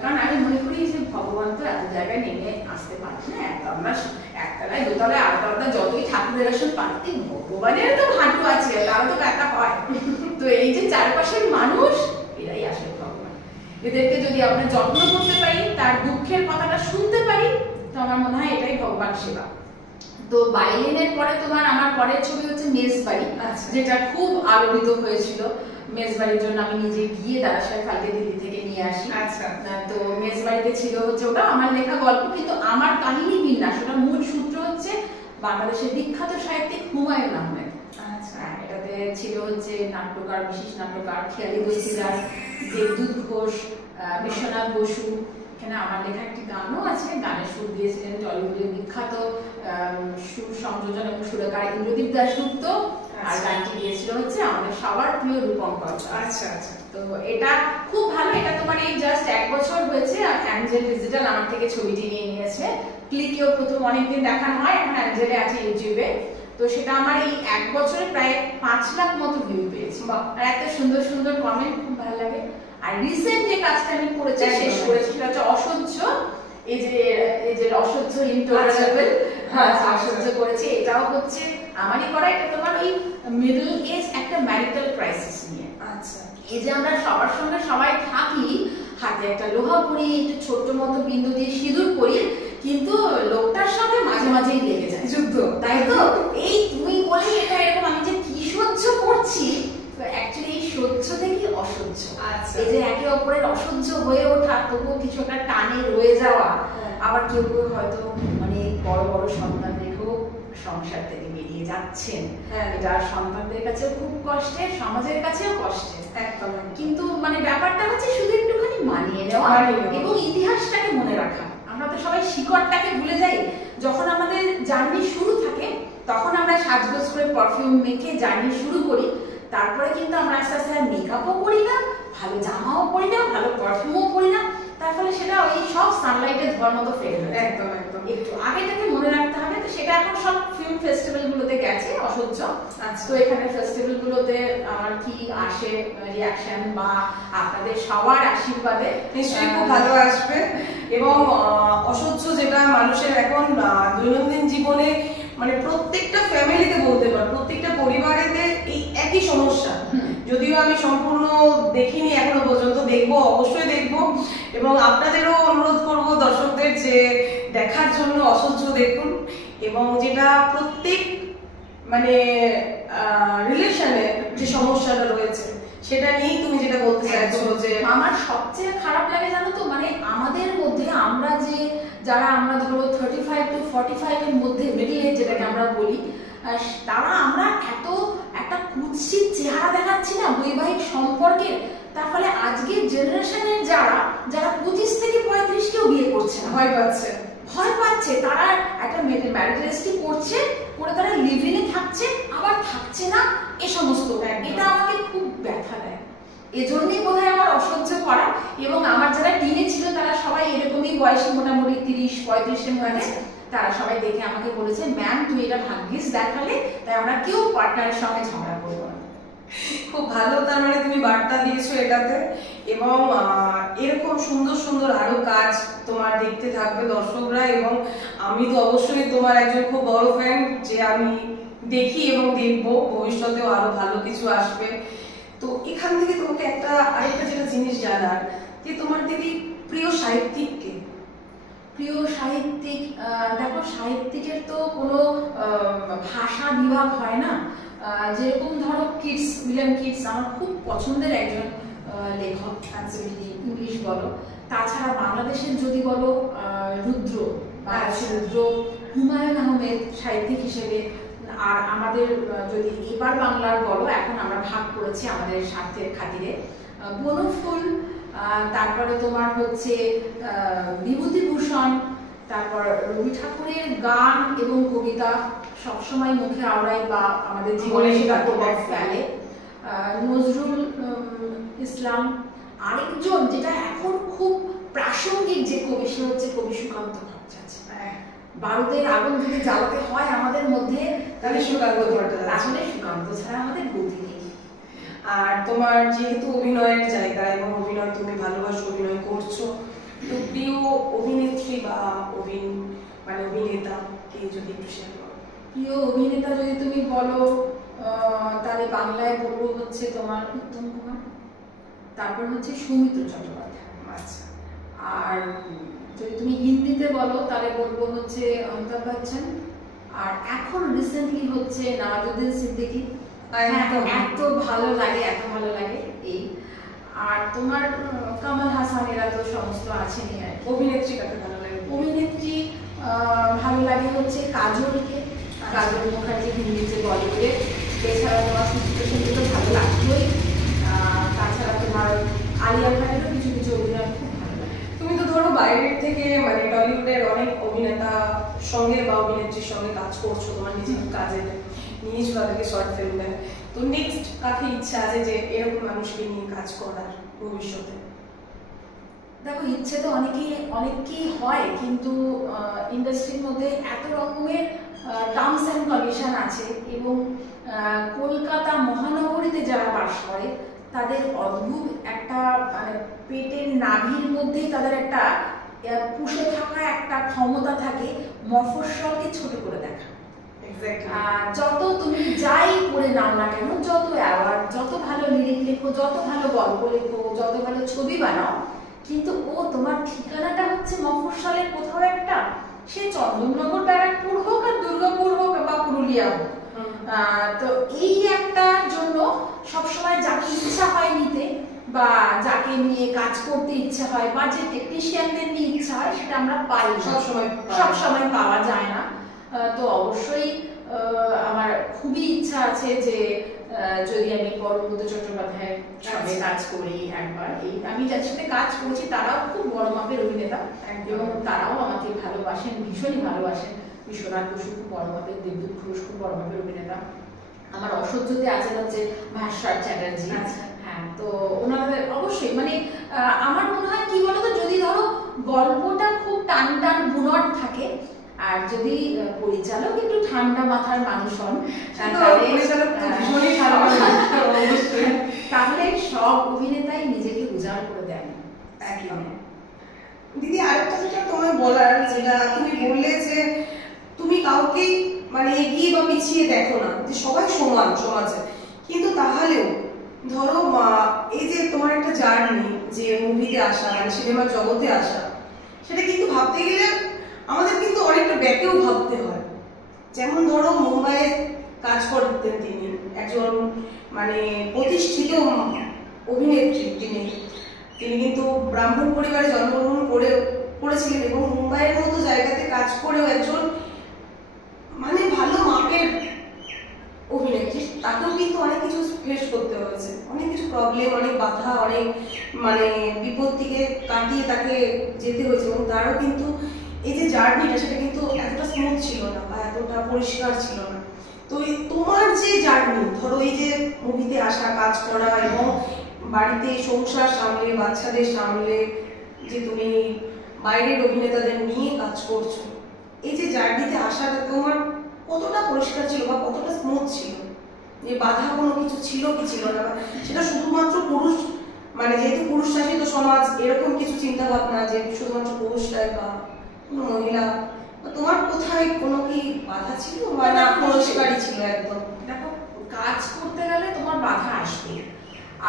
কারণ আমি মনে করি যে ভগবান তো এত জায়গায় নেমে আসতে পারছে না, আমরা একতলায় দোতলায় আটতলায় যতই ঠাকুরের আসন পারতি, ভগবানের তো হাঁটু আছে, তারা তো ব্যথা হয়। তো এই যে চারপাশের মানুষ, এরাই আসলে ভগবান। এদেরকে যদি আমরা যত্ন করতে পারি, তার দুঃখের কথাটা শুনতে পারি, তো আমার মনে হয় এটাই ভগবান সেবা। তো বাইলেনের পরে তোমার আমার পরের ছবি হচ্ছে মেজবাড়ি, যেটা খুব আলোড়িত হয়েছিল। মেজবাড়ির জন্য আমি নিজে গিয়ে দাদাসাহেব ফালকে দিল্লি থেকে নিয়ে আসি। তো মেজবাড়িতে ছিল হচ্ছে ওটা আমার লেখা গল্প, কিন্তু আমার কাহিনী বিন্যাস, ওটা মূল সূত্র হচ্ছে বাংলাদেশের বিখ্যাত সাহিত্যিক হুমায়ুন আহমেদ। এটাতে ছিল হচ্ছে নাট্যকার, বিশেষ নাট্যকার খেয়ালি দস্তিদার, দেবদূত ঘোষ, বিশ্বনাথ বসু। এখানে আমার লেখা একটি গানও আছে, গানের সুর দিয়েছিলেন টলিউডের বিখ্যাত সুর সংযোজন এবং সুরকার ইন্দ্রদীপ দাশগুপ্ত, আর গানটি দিয়েছিল হচ্ছে আমাদের সবার প্রিয় রূপঙ্কর। তো এটা খুব ভালো। এটা তোমার এই জাস্ট 1 বছর হয়েছে, অ্যাঞ্জেল ডিজিটাল আমার থেকে ছবিটি নিয়ে নিয়েছে। ক্লিকেও প্রথম অনেকদিন দেখানো হয়, এখন অ্যাঞ্জেলে আছে ইউটিউবে। তো সেটা আমার এই 1 বছরে প্রায় 5 লাখ মতো ভিউ পেয়েছি, আর এত সুন্দর সুন্দর কমেন্ট, খুব ভালো লাগে। আর রিসেন্ট যে কাজটা আমি করেছি, শেষ করেছি, সেটা হচ্ছে অসহ্য। এই যে অসহ্য ইন্টলারেবল, অসহ্য করেছি। এটাও হচ্ছে আমারই করা। এটা তোমার ওই মিডল এজ একটা ম্যারিটাল ক্রাইসিস নিয়ে। এই যে আমরা সবার সঙ্গে সবাই থাকি, হাতে একটা লোহা পরি, একটু ছোট্ট মতো বিন্দু দিয়ে সিঁদুর পরি, কিন্তু লোকটার সঙ্গে মাঝে মাঝেই লেগে যায় যুদ্ধ, তাই তো? এই তুমি বলে এটা এরকম, আমি যে কি সহ্য করছি, অ্যাকচুয়ালি এই সহ্য থেকে অসহ্য। এই যে একে অপরের অসহ্য হয়ে ওঠা, তবুও কিছু একটা টানে রয়ে যাওয়া। আবার কেউ কেউ হয়তো মানে বড় বড় সন্তান রেখেও সংসার থেকে বেরিয়ে যাচ্ছেন, এটা সন্তানদের কাছেও খুব কষ্টের, সমাজের কাছেও কষ্টের। কিন্তু মানে ব্যাপারটা হচ্ছে শুধু একটুখানি মানিয়ে নেওয়া এবং ইতিহাসটাকে মনে রাখা। আমরা তো সবাই শিকড়টাকে ভুলে যাই। যখন আমাদের জার্নি শুরু থাকে, তখন আমরা সাজগোজ করে পারফিউম মেখে জার্নি শুরু করি, তারপরে কিন্তু আমরা আস্তে আস্তে আর মেকআপও করি না, ভালো জামাও পরি না, ভালো পারফিউমও পরি না, তার ফলে সেটা ওই সব সানলাইটে ধোয়ার মতো ফেল হয়ে যায়। একদম একটু আগেটাকে মনে রাখতে হবে। তো সেটা এখন সব ফিল্ম ফেস্টিভ্যাল গুলোতে গেছে অসহ্য। তো এখানে ফেস্টিভ্যাল গুলোতে আমার কি আসে রিয়াকশন বা আপনাদের সবার আশীর্বাদে নিশ্চয়ই খুব ভালো আসবে। এবং অসহ্য যেটা মানুষের এখন দৈনন্দিন জীবনে মানে প্রত্যেকটা ফ্যামিলিতে বলতে পারো, প্রত্যেকটা পরিবারেতে এই একই সমস্যা। যদিও আমি সম্পূর্ণ দেখিনি এখনো পর্যন্ত, দেখবো, অবশ্যই দেখবো। এবং আপনাদেরও অনুরোধ করব দর্শকদের যে দেখার জন্য অসহ্য দেখুন, এবং যেটা প্রত্যেক মানে রিলেশনে যে সমস্যাটা রয়েছে সেটা নিয়েই তুমি যেটা বলতে চাইছো। যে আমার সবচেয়ে খারাপ লাগে জানো তো, মানে আমাদের মধ্যে আমরা যে যারা আমরা ধরো 35 to 45 এর মধ্যে মিডল এজ যেটাকে আমরা বলি, তারা আমরা এত একটা কুৎসিত চেহারা দেখাচ্ছি না বৈবাহিক সম্পর্কের। তার ফলে আজকের জেনারেশনের যারা 25 থেকে 35 কেও বিয়ে করছে না, ভয় পাচ্ছে। তারা একটা ম্যারেজ রেজিস্ট্রি করছে, করে তারা লিভিংয়ে থাকছে, আবার থাকছে না, এ সমস্ত। এটা আমাকে খুব ব্যথা দেয়, এজন্যই বোধহয় আমার অসহ্য করা। এবং আমার যারা টিনে ছিল তারা সবাই এরকমই বয়সে, মোটামুটি 30-35 এর মধ্যে, তারা সবাই দেখে আমাকে বলেছে, ম্যাম তুমি এটা ভাগ্যিস দেখালে, তাই আমরা কেউ পার্টনারের সঙ্গে ঝগড়া করবো না। খুব ভালো, তার মানে তুমি বার্তা দিয়েছো এটাতে। এবং এরকম সুন্দর সুন্দর আরো কাজ তোমার দেখতে থাকবে দর্শকরা, এবং আমি তো অবশ্যই তোমার একজন খুব বড় ফ্যান, যে আমি দেখি এবং দেখবো ভবিষ্যতেও আরো ভালো কিছু আসবে। তো এখান থেকে তোমাকে আরেকটা যেটা জিনিস জানার, যে তোমার দিদি প্রিয় সাহিত্যিক কে? প্রিয় সাহিত্যিক, দেখো সাহিত্যিকের তো কোনো ভাষা বিভাগ হয় না। যেরকম ধরো কিটস, উইলিয়াম কিটস আমার খুব পছন্দের একজন লেখক, যদি ইংলিশ বলো। তাছাড়া বাংলাদেশের যদি বলো রুদ্র, রুদ্র, হুমায়ুন আহমেদ সাহিত্যিক হিসেবে। আর আমাদের যদি এবার বাংলার বলো, এখন আমরা ভাগ করেছি আমাদের স্বার্থের খাতিরে, বনফুল, তারপরে তোমার হচ্ছে বিভূতিভূষণ, তারপর রবি ঠাকুরের গান এবং কবিতা সবসময় মুখে আওড়াই বা আমাদের জীবনে সেটা প্রভাব ফেলে। নজরুল ইসলাম। আরেকজন যেটা এখন খুব প্রাসঙ্গিক যে কবি, সে হচ্ছে কবি সুকান্ত ভট্টাচার্য। বারুদের আগুন যদি জ্বালাতে হয় আমাদের মধ্যে, তাহলে সুকান্ত ভট্টাচার্য, আসলে সুকান্ত ছাড়া আমাদের গতি নেই। আর তোমার যেহেতু অভিনয়ের জায়গা এবং অভিনয় তুমি ভালোবাসো, অভিনয় করছো, তো প্রিয় অভিনেত্রী বা অভিনেতা কে যদি একটু শেয়ার করো? প্রিয় অভিনেতা যদি তুমি বলো, তাহলে বাংলায় বলবো হচ্ছে তোমার উত্তম কুমার, তারপর হচ্ছে সৌমিত্র চট্টোপাধ্যায়। আচ্ছা। আর যদি তুমি হিন্দিতে বলো তাহলে বলবো হচ্ছে অমিতাভ বচ্চন। আর এখন রিসেন্টলি হচ্ছে নওয়াজুদ্দিন সিদ্দিকী। এত ভালো লাগে, এত ভালো লাগে এই। আর তোমার কমল হাসান, এরা তো সমস্ত আছেনই। অভিনেত্রী কাকে ভালো লাগে? অভিনেত্রী ভালো লাগে হচ্ছে কাজলকে, কাজল মুখার্জি হিন্দিতে, বলিউডে। এছাড়া তোমার সুচিত্রা সেনকে তো ভালো লাগতোই। তাছাড়া তোমার আলিয়া ভাটেরও কিছু কিছু অভিনয় খুব ভালো লাগে। তুমি তো ধরো বাইরের থেকে মানে টলিউডের অনেক অভিনেতার সঙ্গে বা অভিনেত্রীর সঙ্গে কাজ করছো, তোমার নিজের কাজে নিয়েছো তাদেরকে শর্ট ফিল্মে। তো নেক্সট কাকে ইচ্ছা আছে যে এরকম মানুষকে নিয়ে কাজ করার ভবিষ্যতে? দেখো ইচ্ছে তো অনেকেই হয়, কিন্তু ইন্ডাস্ট্রির মধ্যে এত রকমের টার্মস অ্যান্ড কন্ডিশন আছে, এবং কলকাতা মহানগরীতে যারা বাস করে তাদের অদ্ভুত একটা মানে পেটের নাভির মধ্যেই তাদের একটা পুষে থাকা একটা ক্ষমতা থাকে মফস্বলকে ছোট করে দেখা। যত তুমি যাই করে নাও না কেন, যত অ্যাওয়ার্ড, যত ভালো লিরিক লেখো, যত ভালো গল্প লেখো, যত ভালো ছবি বানাও, কিন্তু তোমার ঠিকানাটা হচ্ছে মফস্বলের কোথাও একটা, সে চন্দননগর, ব্যারাকপুর হোক আর দুর্গাপুর হোক বা পুরুলিয়া হোক। তো এই একটার জন্য সবসময় যাকে ইচ্ছা হয় নিতে, বা যাকে নিয়ে কাজ করতে ইচ্ছা হয়, বা যে টেকনিশিয়ানদের নিয়ে ইচ্ছা হয়, সেটা আমরা পাই সবসময় পাওয়া যায় না। তো অবশ্যই আমার খুবই ইচ্ছা আছে যে যদি আমি পরমব্রত চট্টোপাধ্যায়ের সঙ্গে কাজ করি একবার। আমি যার সাথে কাজ করছি তারাও খুব বড় মাপের অভিনেতা, এবং তারাও আমাকে ভালোবাসেন, ভীষণই ভালোবাসেন। বিশ্বনাথ বসু খুব বড় মাপের, দেবদূত ঘোষ খুব বড় মাপের অভিনেতা। আমার অসহ্যতে আছেন হচ্ছে ভাস্বর চ্যাটার্জি। হ্যাঁ, তো ওনাদের অবশ্যই মানে আমার মনে হয় কি বলতো, যদি ধরো গল্পটা খুব টান টান বুনট থাকে, আর যদি পরিচালক একটু ঠান্ডা মাথার মানুষ হন, তাহলে সব অভিনেতাই নিজেকে উজাড় করে দেন। দিদি আরেকটা যেটা তোমায় বলার, যেটা তুমি বললে যে তুমি কাউকেই মানে এগিয়ে বা পিছিয়ে দেখো না, যে সবাই সমান সমাজে, কিন্তু তাহলেও ধরো জার্নি, যে মুভিতে আসা মানে সিনেমার জগতে আসা, সেটা কিন্তু ভাবতে গেলে আমাদের কিন্তু অনেকটা ব্যাকেও ভাবতে হয়। যেমন ধরো মুম্বাইয়ে কাজ করতেন তিনি, একজন মানে প্রতিষ্ঠিত অভিনেত্রী। তিনি কিন্তু ব্রাহ্মণ পরিবারে জন্মগ্রহণ করেছিলেন এবং মুম্বাইয়ের মতো জায়গাতে কাজ করেও একজন মানে ভালো মাপের অভিনেত্রী, তাকেও কিন্তু অনেক কিছু ফেস করতে হয়েছে, অনেক কিছু প্রবলেম, অনেক বাধা, অনেক মানে বিপত্তিকে কাটিয়ে তাকে যেতে হয়েছে। এবং তারও কিন্তু এই যে জার্নিটা সেটা কিন্তু এতটা স্মুথ ছিল না বা এতটা পরিষ্কার ছিল না। তো তোমার যে জার্নি, ধরো এই যে মুভিতে আসা, কাজ করা এবং বাড়িতে সংসার সামলে, বাচ্চাদের সামলে, যে তুমি বাইরের অভিনেতাদের নিয়ে কাজ করছো, এই যে জার্নিতে আসাটা তোমার কতটা পরিষ্কার ছিল বা কতটা স্মুথ ছিল? যে বাধা কোনো কিছু ছিল কি ছিল না? সেটা শুধুমাত্র পুরুষ মানে যেহেতু পুরুষ শাসিত সমাজ, এরকম কিছু চিন্তা ভাবনা যে শুধুমাত্র পুরুষরাই বা কোনো মহিলা, তোমার কোথায় কোনো কি বাধা ছিল বা না পরিষ্কারই ছিল একদম? দেখো, কাজ করতে গেলে তোমার বাধা আসবে,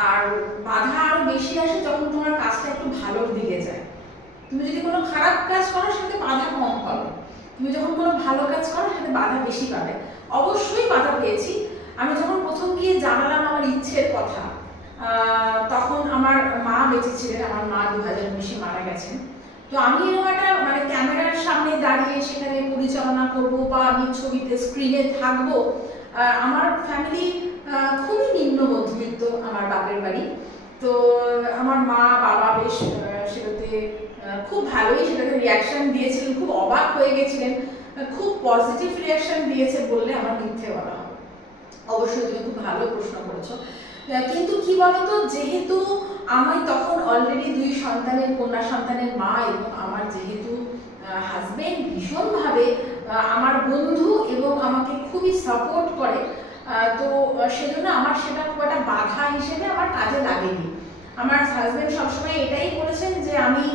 আর বাধা আরো বেশি আসে যখন তোমার কাজটা একটু ভালোর দিকে যায়। তুমি যদি কোনো খারাপ কাজ করো সেটাতে বাধা কম পাবে, তুমি যখন কোনো ভালো কাজ করো সেটাতে বাধা বেশি পাবে। অবশ্যই বাধা পেয়েছি। আমি যখন প্রথম গিয়ে জানালাম আমার ইচ্ছের কথা, তখন আমার মা বেঁচে ছিলেন, আমার মা 2019-এ মারা গেছেন। তো আমি এরকম একটা মানে ক্যামেরার সামনে দাঁড়িয়ে সেখানে পরিচালনা করব বা আমি ছবিতে স্ক্রিনে থাকবো। আমার ফ্যামিলি খুবই নিম্ন মধ্যবিত্ত, আমার বাপের বাড়ি। তো আমার মা বাবা বেশ সেটাতে খুব ভালোই সেটাতে রিয়াকশন দিয়েছিলেন, খুব অবাক হয়ে গেছিলেন, খুব পজিটিভ রিয়াকশন দিয়েছে বললে আমার মিথ্যে বলা হবে। অবশ্যই তুমি খুব ভালো প্রশ্ন করেছো। কিন্তু কি বলতো, যেহেতু আমি তখন অলরেডি 2 সন্তানের, কন্যা সন্তানের মা, এবং আমার যেহেতু হাজবেন্ড ভীষণভাবে আমার বন্ধু এবং আমাকে খুবই সাপোর্ট করে, তো সেজন্য আমার সেটা খুব একটা বাধা হিসেবে আমার কাজে লাগেনি। আমার হাজবেন্ড সবসময় এটাই বলেছেন যে আমি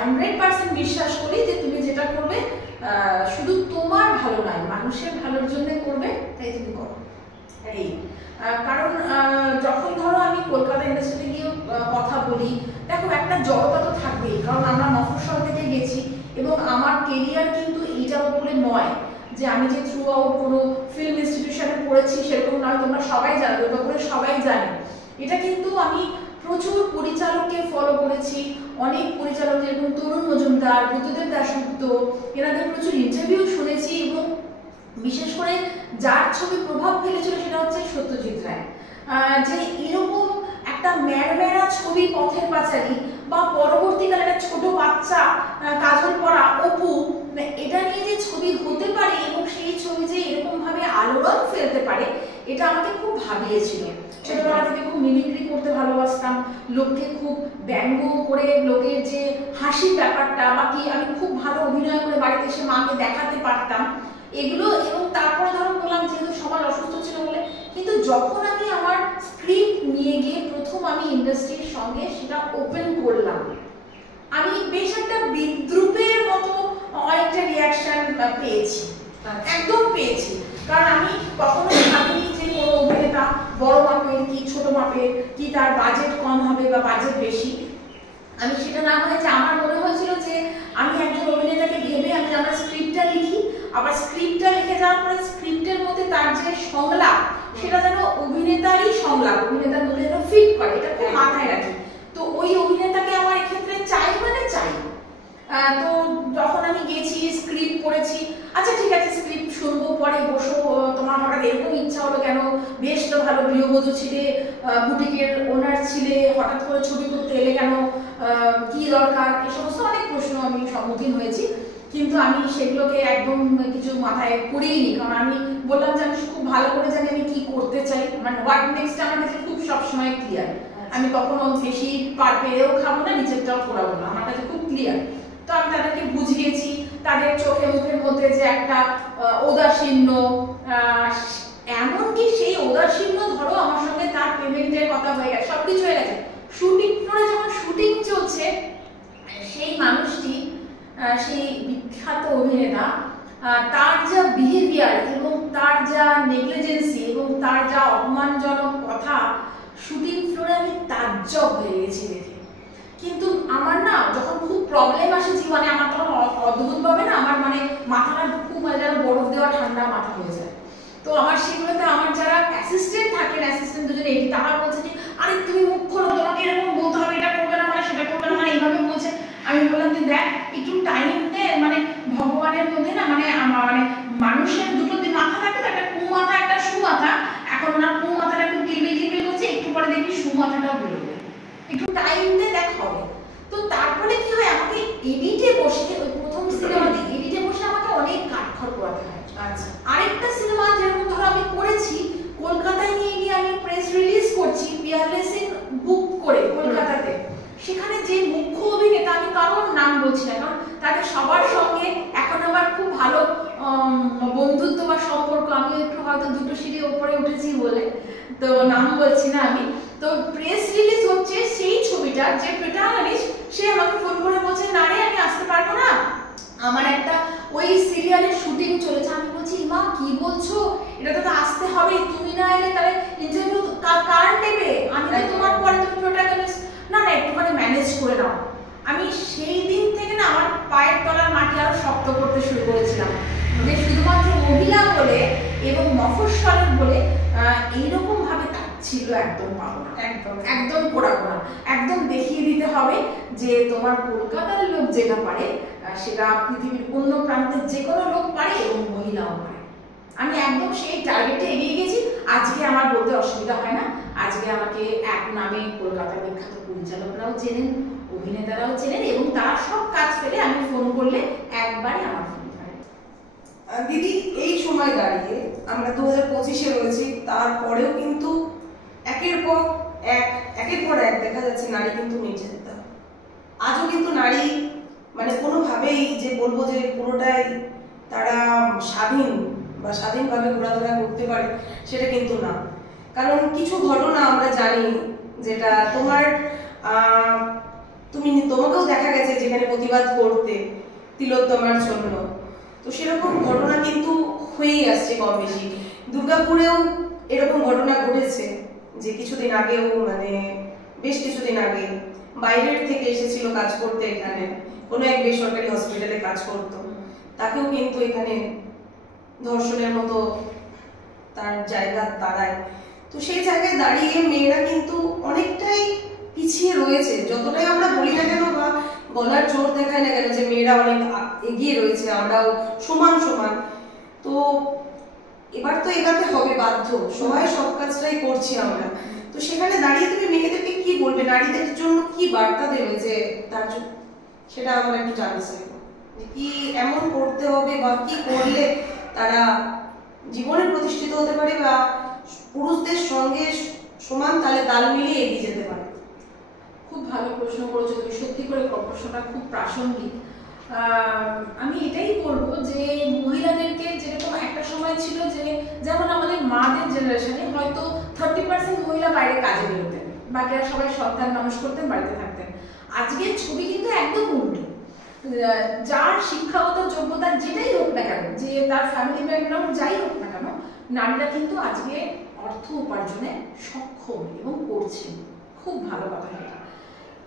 100% বিশ্বাস করি যে তুমি যেটা করবে শুধু তোমার ভালো নয়, মানুষের ভালোর জন্য করবে, তাই তুমি করো। এই কারণ যখন ধরো আমি কলকাতা ইন্ডাস্ট্রিতে গিয়ে কথা বলি, দেখো একটা জড়তা তো থাকবেই, কারণ আমরা মফস্বল থেকে গেছি এবং আমার কেরিয়ার কিন্তু এইটার উপরে নয় যে আমি যে থ্রু আউট কোনো ফিল্ম ইনস্টিটিউশনে পড়েছি সেরকম নয়। তোমরা সবাই জানো, দুর্গাপুরে সবাই জানে। এটা কিন্তু আমি প্রচুর পরিচালককে ফলো করেছি, অনেক পরিচালক যেরকম তরুণ মজুমদার, বুদ্ধদেব দাশগুপ্ত, এনাদের প্রচুর ইন্টারভিউ শুনেছি। এবং বিশেষ করে যার ছবি প্রভাব ফেলেছিল সেটা হচ্ছে সত্যজিৎ রায়। যে এরকম একটা ম্যাড়ম্যাড়া ছবি পথের পাঁচালী বা পরবর্তীকালে একটা ছোট বাচ্চা কাজল পরা অপু, এটা নিয়ে যে ছবি হতে পারে এবং সেই ছবি যে এরকম ভাবে আলোড়ন ফেলতে পারে, এটা আমাকে খুব ভাবিয়েছিল। ছোটবেলা থেকে খুব মিমিক্রি করতে ভালোবাসতাম, লোককে খুব ব্যঙ্গ করে লোকের যে হাসির ব্যাপারটা বা কি আমি খুব ভালো অভিনয় করে বাড়িতে এসে মাকে দেখাতে পারতাম এগুলো। এবং তারপরে ধরো বললাম যেহেতু সমাজ অসুস্থ ছিল বলে, কিন্তু যখন আমি আমার স্ক্রিপ্ট নিয়ে গিয়ে প্রথম আমি ইন্ডাস্ট্রির সঙ্গে সেটা ওপেন করলাম, আমি বেশ একটা বিদ্রুপের মতো অনেকটা রিয়াকশন পেয়েছি, একদম পেয়েছি। কারণ আমি কখনো ভাবিনি যে কোনো অভিনেতা বড় মাপের কি ছোট মাপের, কি তার বাজেট কম হবে বা বাজেট বেশি। আমি সেটা না হয়েছে, আমার মনে হয়েছিল যে আমি একজন অভিনেতাকে ভেবে আমি আমার স্ক্রিপ্টটা লিখি, আবার স্ক্রিপ্টটা লিখে যাওয়ার পরে স্ক্রিপ্টের মধ্যে তার যে সংলাপ সেটা যেন অভিনেতারই সংলাপ, অভিনেতার মধ্যে যেন ফিট করে, এটা খুব মাথায় রাখি। তো ওই অভিনেতাকে আমার এক্ষেত্রে চাই মানে চাই। তো যখন আমি গেছি স্ক্রিপ্ট পড়েছি, আচ্ছা ঠিক আছে স্ক্রিপ্ট শুনবো, পরে বসো, তোমার হঠাৎ এরকম ইচ্ছা হলো কেন, বেশ তো ভালো গৃহবধূ ছিলে, বুটিকের ওনার ছিলে, হঠাৎ করে ছবি করতে এলে কেন, কি দরকার, এই সমস্ত অনেক প্রশ্ন আমি সম্মুখীন হয়েছি। কিন্তু আমি সেগুলোকে একদম কিছু মাথায় করিনি, কারণ আমি বললাম যে আমি খুব ভালো করে জানি আমি কি করতে চাই, মানে হোয়াট নেক্সট আমার কাছে খুব সবসময় ক্লিয়ার। আমি কখনো বেশি পার পেয়েও খাবো না, নিচেরটাও পড়াবো না, আমার কাছে খুব ক্লিয়ার। তো আমি তাদেরকে বুঝিয়েছি, তাদের চোখে মুখের মধ্যে যে একটা ঔদাসীন্য, এমনকি সেই ঔদাসীন্য ধরো আমার সঙ্গে তার পেমেন্টের কথা হয়ে গেছে, সবকিছু হয়ে গেছে। শুটিং ফ্লোরে যখন শুটিং চলছে, সেই মানুষটি, সেই বিখ্যাত অভিনেতা, তার যা বিহেভিয়ার এবং তার যা নেগলিজেন্সি এবং তার যা অপমানজনক কথা, শুটিং ফ্লোরে আমি তার তাজ্জব হয়ে গেছি দেখে। কিন্তু আমার না যখন খুব প্রবলেম আসে জীবনে, আমার তখন অদ্ভুত ভাবে না আমার মানে মাথাটা খুব মানে যেন বরফ দেওয়া ঠান্ডা মাথা হয়ে যায়। তো আমার সেগুলোতে আমার যারা অ্যাসিস্ট্যান্ট থাকেন, অ্যাসিস্ট্যান্ট দুজনে এই তারা বলছে যে আরে তুমি মুখ খোলো, তোমাকে এরকম বলতে হবে, এটা করবে না মানে সেটা করবে না মানে এইভাবে বলছে। আমি বললাম যে দেখ একটু টাইম দে, মানে ভগবানের মধ্যে না মানে মানে মানুষের দুটো মাথা থাকে তো, একটা কুমাথা একটা সুমাথা। এখন ওনার কুমাথাটা একটু কিলবিল কিলবিল করছে, একটু পরে দেখবি সুমাথাটাও বেরোবে, একটু টাইম দে দেখ হবে। তো তারপরে কি হয়, আমাকে এডিটে বসে ওই প্রথম সিনেমাতে এডিটে বসে আমাকে অনেক কাঠখড় পোড়াতে হয়। আচ্ছা, আরেকটা সিনেমা যেরকম ধরো আমি করেছি কলকাতায় নিয়ে গিয়ে আমি প্রেস রিলিজ করছি পিয়ারলেসিং বুক করে কলকাতাতে, সেখানে যে মুখ্য অভিনেতা, আমি কারোর নাম বলছি না কারণ তাদের সবার সঙ্গে এখন আমার খুব ভালো বন্ধুত্ব বা সম্পর্ক, আমি একটু হয়তো দুটো সিঁড়ি উপরে উঠেছি বলে তো নাম বলছি না আমি। তো প্রেস রিলিজ হচ্ছে সেই ছবিটা, যে প্রোটাগনিস্ট সে আমাকে ফোন করে বলছে না রে আমি আসতে পারবো না, আমার একটা ওই সিরিয়ালের শুটিং চলেছে। আমি বলছি মা কি বলছো, এটা তো আসতে হবে, তুমি না এলে তাহলে ইন্টারভিউ কার নেবে, আমি তো তোমার পরে, তুমি প্রোটাগনিস্ট, না না একটুখানি ম্যানেজ করে নাও। আমি সেই দিন থেকে না আমার পায়ের তলার মাটি আরো শক্ত করতে শুরু করেছিলাম, যে শুধুমাত্র মহিলা বলে এবং মফস্বলের বলে এইরকম ভাবে তার ছিল একদম পাবো না, একদম একদম পোড়াবো না, একদম দেখিয়ে দিতে হবে যে তোমার কলকাতার লোক যেটা পারে সেটা পৃথিবীর অন্য প্রান্তের যে কোনো লোক পারে এবং মহিলাও পারে। আমি একদম সেই টার্গেটে এগিয়ে গেছি। আজকে আমার বলতে অসুবিধা হয় না, আজকে আমাকে এক নামে কলকাতার বিখ্যাত পরিচালকরাও চেনেন, অভিনেতারাও চেনেন এবং তারা সব কাজ পেলে আমি ফোন করলে একবারে আমার ফোন ধরে। দিদি এই সময় দাঁড়িয়ে আমরা 2025-এ রয়েছি, তারপরেও কিন্তু একের পর এক দেখা যাচ্ছে নারী কিন্তু নির্যাতিত। আজও কিন্তু নারী মানে কোনোভাবেই যে বলবো যে পুরোটাই তারা স্বাধীন বা স্বাধীনভাবে ঘোরাফেরা করতে পারে সেটা কিন্তু না। কারণ কিছু ঘটনা আমরা জানি, যেটা তোমাকেও দেখা গেছে যেখানে প্রতিবাদ করতে তিলোত্তমার জন্য, তো সেরকম ঘটনা কিন্তু হয়েই আসছে কম বেশি। দুর্গাপুরেও এরকম ঘটনা ঘটেছে যে কিছুদিন আগেও মানে বেশ কিছুদিন আগে বাইরের থেকে এসেছিল কাজ করতে, এখানে কোনো এক বেসরকারি হসপিটালে কাজ করতো, তাকেও কিন্তু এখানে ধর্ষণের মতো তার জায়গা দাঁড়ায়। তো সেই জায়গায় দাঁড়িয়ে মেয়েরা কিন্তু অনেকটাই পিছিয়ে রয়েছে, যতটাই আমরা বলি না কেন বা গলার জোর দেখায় না কেন যে মেয়েরা অনেক এগিয়ে রয়েছে, আমরাও সমান সমান। তো এবার তো এগাতে হবে বাধ্য, সবাই সব কাজটাই করছি আমরা। তো সেখানে দাঁড়িয়ে তুমি মেয়েদেরকে কি বলবে, নারীদের জন্য কি বার্তা দেবে যে তার জন্য, সেটা আমরা একটু জানতে চাইব যে কি এমন করতে হবে বা কি করলে তারা জীবনে প্রতিষ্ঠিত হতে পারে বা পুরুষদের সঙ্গে সমান তালে তাল মিলিয়ে এগিয়ে যেতে পারে। খুব ভালো প্রশ্ন করেছো তুমি, সত্যি করে প্রশ্নটা খুব প্রাসঙ্গিক। আমি এটাই বলবো যে মহিলাদেরকে, যেরকম একটা সময় ছিল যে যেমন আমাদের মাদের জেনারেশনে হয়তো 30% মহিলা বাইরে কাজে বেরোতেন, বাকিরা সবাই সন্তান মানুষ করতেন, বাড়িতে থাকতেন। আজকের ছবি কিন্তু একদম উল্টো। যার শিক্ষাগত যোগ্যতা যেটাই হোক না কেন, যে তার ফ্যামিলি ব্যাকগ্রাউন্ড যাই হোক না কেন, নারীরা কিন্তু আজকে অর্থ উপার্জনে সক্ষম এবং করছে। খুব ভালো কথা এটা।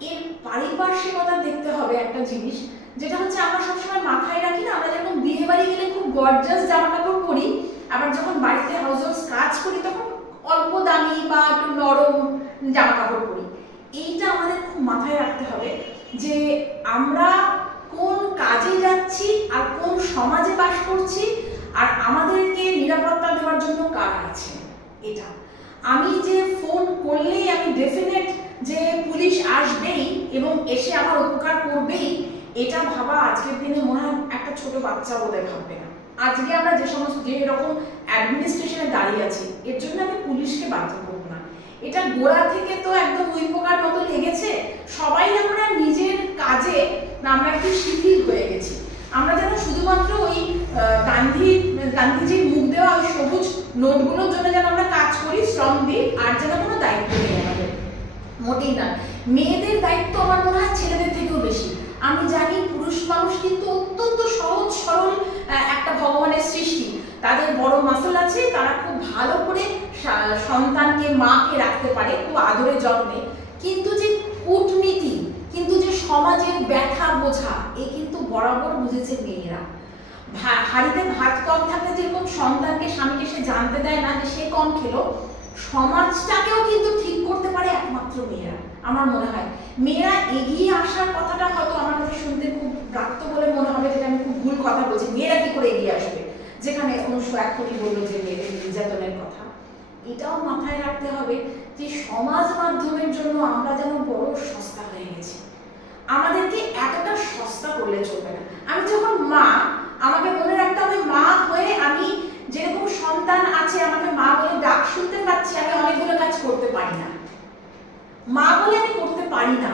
এর পারিপার্শ্বিকতা দেখতে হবে একটা জিনিস, যেটা হচ্ছে আমরা সবসময় মাথায় রাখি না, আমরা যখন বিয়ে বাড়ি গেলে খুব গর্জাস জামা কাপড় পরি, আবার যখন বাড়িতে হাউসহোল্ড কাজ করি তখন অল্প দামি বা একটু নরম জামা কাপড় পরি। এইটা আমাদের খুব মাথায় রাখতে হবে যে আমরা কোন কাজে যাচ্ছি আর কোন সমাজে বাস করছি, আর আমাদেরকে নিরাপত্তা দেওয়ার জন্য কারা আছে। এটা আমি যে ফোন করলেই আমি ডেফিনেট যে পুলিশ আসবেই এবং এসে আমার উপকার করবেই, এটা ভাবা আজকের দিনে মনে হয় একটা ছোট বাচ্চা বোধহয় ভাববে না। আজকে আমরা যে সমস্ত যে এরকম অ্যাডমিনিস্ট্রেশনে দাঁড়িয়ে আছি, এর জন্য আমি পুলিশকে বাধ্য করব না। এটা গোড়া থেকে তো একদম উই পোকার মতো লেগেছে। সবাই আমরা নিজের কাজে আমরা একটু শিথিল হয়ে গেছি। আমরা যেন শুধুমাত্র ওই গান্ধীজির মুখ দেওয়া ওই সবুজ নোটগুলোর জন্য যেন আমরা কাজ করি, শ্রম দিই, আর যেন কোনো দায়িত্ব নেই আমাদের, মোটেই না। মেয়েদের দায়িত্ব আমার মনে হয় ছেলেদের থেকেও বেশি। আমি জানি পুরুষ মানুষ কিন্তু অত্যন্ত সহজ সরল একটা ভগবানের সৃষ্টি, তাদের বড় মাসল আছে, তারা খুব ভালো করে সন্তানকে মাকে রাখতে পারে খুব আদরে যত্নে। কিন্তু যে কূটনীতি, কিন্তু যে সমাজের ব্যথা বোঝা, এ কিন্তু বরাবর বুঝেছে মেয়েরা। হাড়িতে ভাত কম থাকলে যেরকম সন্তানকে স্বামীকে সে জানতে দেয় না যে সে কম খেলো, সমাজটাকেও কিন্তু ঠিক করতে পারে একমাত্র মেয়েরা। আমার মনে হয় মেয়েরা এগিয়ে আসার কথাটা হয়তো আমার কাছে শুনতে খুব প্রাপ্ত বলে মনে হবে, যেটা আমি খুব ভুল কথা বলছি। মেয়েরা কি করে এগিয়ে আসবে, যেখানে অনুষ্ঠ এখনই বললো যে মেয়েদের নির্যাতনের কথা। এটাও মাথায় রাখতে হবে যে সমাজ মাধ্যমের জন্য আমরা যেন বড় সস্তা হয়ে গেছি। আমাদেরকে এতটা সস্তা করলে চলবে না। আমি যখন মা, আমাকে মনে রাখতে হবে মা হয়ে আমি যেরকম সন্তান আছে আমাকে মা বলে ডাক শুনতে পাচ্ছি, আমি অনেকগুলো কাজ করতে পারি না। মা বলে আমি করতে পারি না।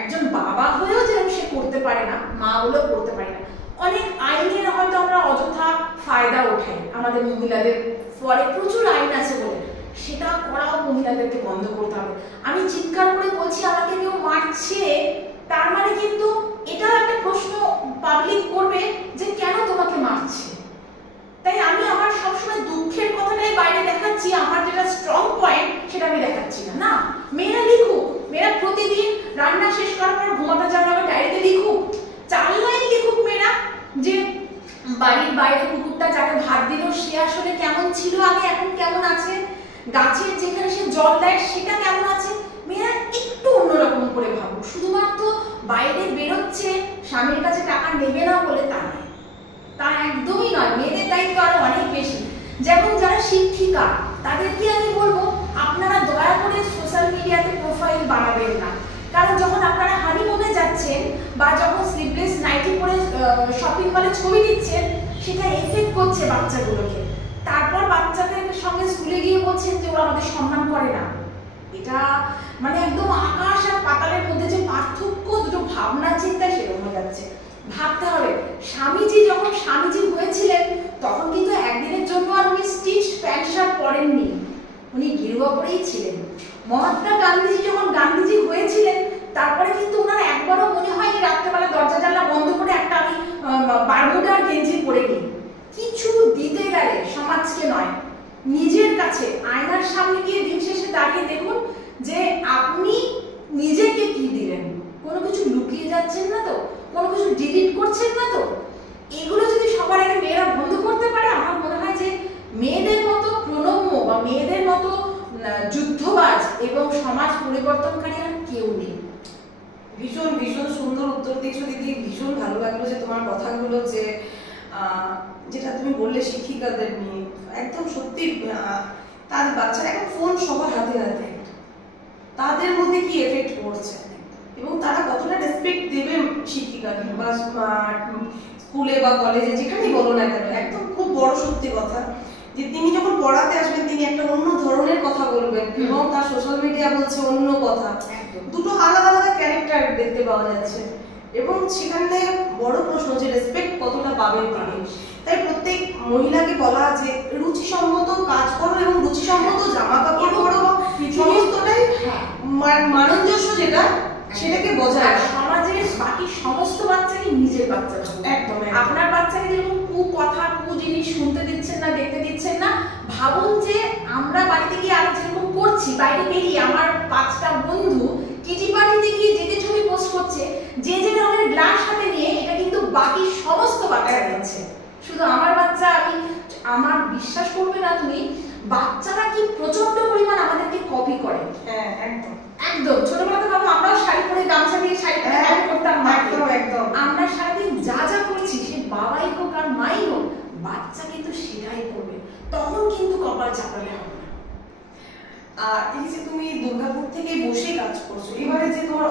একজন বাবা হয়েও যেরকম সে করতে পারে না, মা বলেও করতে পারি না। অনেক আইনের হয়তো আমরা অযথা ফায়দা ওঠাই আমাদের মহিলাদের পরে, প্রচুর আইন আছে বলে, সেটা করাও মহিলাদেরকে বন্ধ করতে হবে। আমি চিৎকার করে বলছি আমাকে কেউ মারছে, তার মানে কিন্তু এটা একটা প্রশ্ন পাবলিক করবে যে কেন তোমাকে মারছে। তাই আমি আমার সবসময় দুঃখের কথাটাই বাইরে দেখাচ্ছি, আমার যেটা স্ট্রং পয়েন্ট সেটা আমি দেখাচ্ছি না। না, মেয়েরা লিখুক, মেয়েরা প্রতিদিন রান্না শেষ করার পর ঘুমাতে যাওয়ার আগে ডায়েরিতে লিখুক, 4 লাইন লিখুক মেয়েরা, যে বাড়ির বাইরে কুকুরটা যাকে ভাত দিল সে আসলে কেমন ছিল আগে, এখন কেমন আছে, গাছের যেখানে সে জল দেয় সেটা কেমন আছে। মেয়েরা একটু অন্যরকম করে ভাবুক। শুধুমাত্র বাইরে বেরোচ্ছে স্বামীর কাছে টাকা নেবে না বলে তা নয়, তা একদমই নয়। মেয়েদের দায়িত্ব আরো অনেক বেশি। যেমন যারা শিক্ষিকা, তাদেরকে আমি বলবো আপনারা দয়া করে সোশ্যাল মিডিয়াতে প্রোফাইল বানাবেন না। কারণ যখন আপনারা হানিমুনে যাচ্ছেন বা যখন স্লিভলেস নাইটি পরে শপিং মলে ছবি দিচ্ছেন, সেটা এফেক্ট করছে বাচ্চাগুলোকে। তারপর বাচ্চাদের সঙ্গে স্কুলে গিয়ে বলছেন যে ওরা আমাদের সম্মান করে না। এটা মানে একদম আকাশ আর পাতালের মধ্যে যে পার্থক্য, দুটো ভাবনা চিন্তা সেরকম হয়ে যাচ্ছে। ভাবতে হবে, স্বামীজি যখন স্বামীজি হয়েছিলেন তখন কিন্তু একদিনের জন্য আর উনি স্টিচ প্যান্ট শার্ট পরেননি, উনি গেরুয়া পরেই ছিলেন। মহাত্মা গান্ধীজি যখন গান্ধীজি হয়েছিলেন তারপরে কিন্তু ওনার একবারও মনে হয়নি রাত্রেবেলা দরজা জানলা বন্ধ করে একটা আমি বারমুডার গেঞ্জি পরে নিই। কিছু দিতে গেলে সমাজকে নয়, নিজের কাছে আয়নার সামনে গিয়ে দিন শেষে দাঁড়িয়ে দেখুন যে আপনি নিজেকে কি দিলেন। কোনো কিছু লুকিয়ে যাচ্ছেন না তো, কোনো কিছু ডিলিট করছেন না তো। এগুলো যদি সবার আগে মেয়েরা বন্ধ করতে পারে, আমার মনে হয় যে মেয়েদের মতো প্রণম্য বা মেয়েদের মতো যুদ্ধবাজ এবং সমাজ পরিবর্তনকারী আর কেউ নেই। ভীষণ ভীষণ সুন্দর উত্তর দিয়েছো দিদি, ভীষণ ভালো লাগলো যে তোমার কথাগুলো, যে যেটা তুমি বললে শিক্ষিকাদের নিয়ে, একদম সত্যি। তার বাচ্চারা এখন ফোন সবার হাতে হাতে, তাদের মধ্যে কি এফেক্ট পড়ছে এবং তারা কতটা রেসপেক্ট দেবে শিক্ষিকাকে বা স্কুলে বা কলেজে যেখানেই বলো না কেন। একদম খুব বড় সত্যি কথা যে তিনি যখন পড়াতে আসবেন তিনি একটা অন্য ধরনের কথা বলবেন এবং তার সোশ্যাল মিডিয়া বলছে অন্য কথা। দুটো আলাদা আলাদা ক্যারেক্টার দেখতে পাওয়া যাচ্ছে এবং সেখানে বড় প্রশ্ন যে রেসপেক্ট কতটা পাবেন তিনি। তাই প্রত্যেক মহিলাকে বলা যে রুচিসম্মত কাজ করো এবং রুচিসম্মত জামা কাপড় পরো, সমস্তটাই মানঞ্জস্য যেটা সেটাকে বজায়। সমাজের বাকি সমস্ত বাচ্চাকে নিজের বাচ্চা একদম। আপনার বাচ্চাকে যেরকম কু কথা কু জিনিস শুনতে দিচ্ছেন না, দেখতে দিচ্ছেন না, ভাবুন যে আমরা বাড়িতে গিয়ে আরো যেরকম করছি, বাইরে বেরিয়ে আমার 5টা বন্ধু কিটি পার্টিতে গিয়ে যে যে ছবি পোস্ট করছে, যে যে ধরনের গ্লাস হাতে নিয়ে, এটা কিন্তু বাকি সমস্ত বাচ্চা দিচ্ছে। শুধু আমার বাচ্চা, আমার বিশ্বাস করবে না তুমি, বাচ্চারা কি প্রচন্ড পরিমাণ আমাদেরকে কপি করে। হ্যাঁ একদম একদম। ছোটবেলাতে বাবা আমরাও শাড়ি পরে গামছা দিয়ে শাড়ি পরে করতাম, একদম একদম। আমরা সারাদিন যা যা করছি, সে বাবাই হোক আর মাই হোক, বাচ্চা কিন্তু সেটাই করবে। তখন কিন্তু কপাল চাপালে হবে না। আর এই যে তুমি দুর্গাপুর থেকে বসে কাজ করছো, এবারে যে তোমার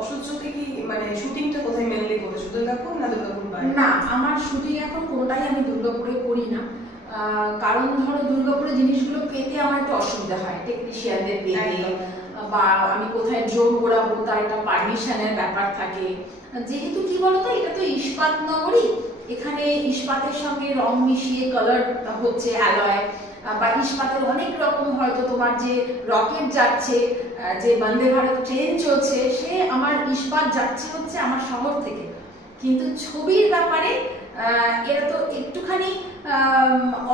অসহ্যতে কি মানে শুটিংটা কোথায় মেনলি করেছো, দুর্গাপুর না দুর্গাপুর বাইরে? না, আমার শুটিং এখন কোনোটাই আমি দুর্গাপুরে করি না। কারণ ধরো দুর্গাপুরে জিনিসগুলো পেতে আমার একটু অসুবিধা হয়, টেকনিশিয়ানদের পেতে, বা আমি কোথায় ড্রোন ঘোরাবো তার একটা পারমিশনের ব্যাপার থাকে। যেহেতু কি বলতো, এটা তো ইস্পাত নগরী, এখানে ইস্পাতের সঙ্গে রং মিশিয়ে কালার হচ্ছে অ্যালয়, বা ইস্পাতের অনেক রকম, হয়তো তোমার যে রকেট যাচ্ছে, যে বন্দে ভারত ট্রেন চলছে, সে আমার ইস্পাত যাচ্ছে হচ্ছে আমার শহর থেকে। কিন্তু ছবির ব্যাপারে এরা তো একটুখানি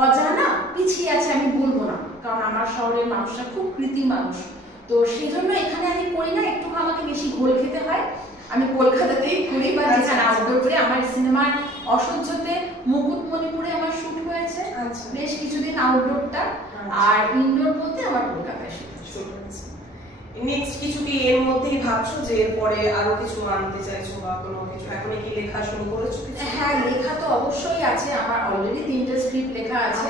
অজানা, পিছিয়ে আছে আমি বলবো না, কারণ আমার শহরের মানুষরা খুব কৃতি মানুষ, তো সেই জন্য এখানে আমি করি না, একটু আমাকে বেশি ঘোল খেতে হয়। আমি কলকাতাতেই করি বা যেখানে আউটডোর করি। আমার সিনেমার অসহ্যতে মুকুটমণিপুরে আমার শুট হয়েছে বেশ কিছুদিন আউটডোরটা, আর ইনডোর বলতে আমার কলকাতায় শুট হয়েছে। নেক্সট কিছু কি এর মধ্যেই ভাবছো যে এরপরে আরো কিছু আনতে চাইছো বা কোনো কিছু এখন কি লেখা শুরু করেছো? হ্যাঁ, লেখা তো অবশ্যই আছে, আমার অলরেডি 3টে স্ক্রিপ্ট লেখা আছে।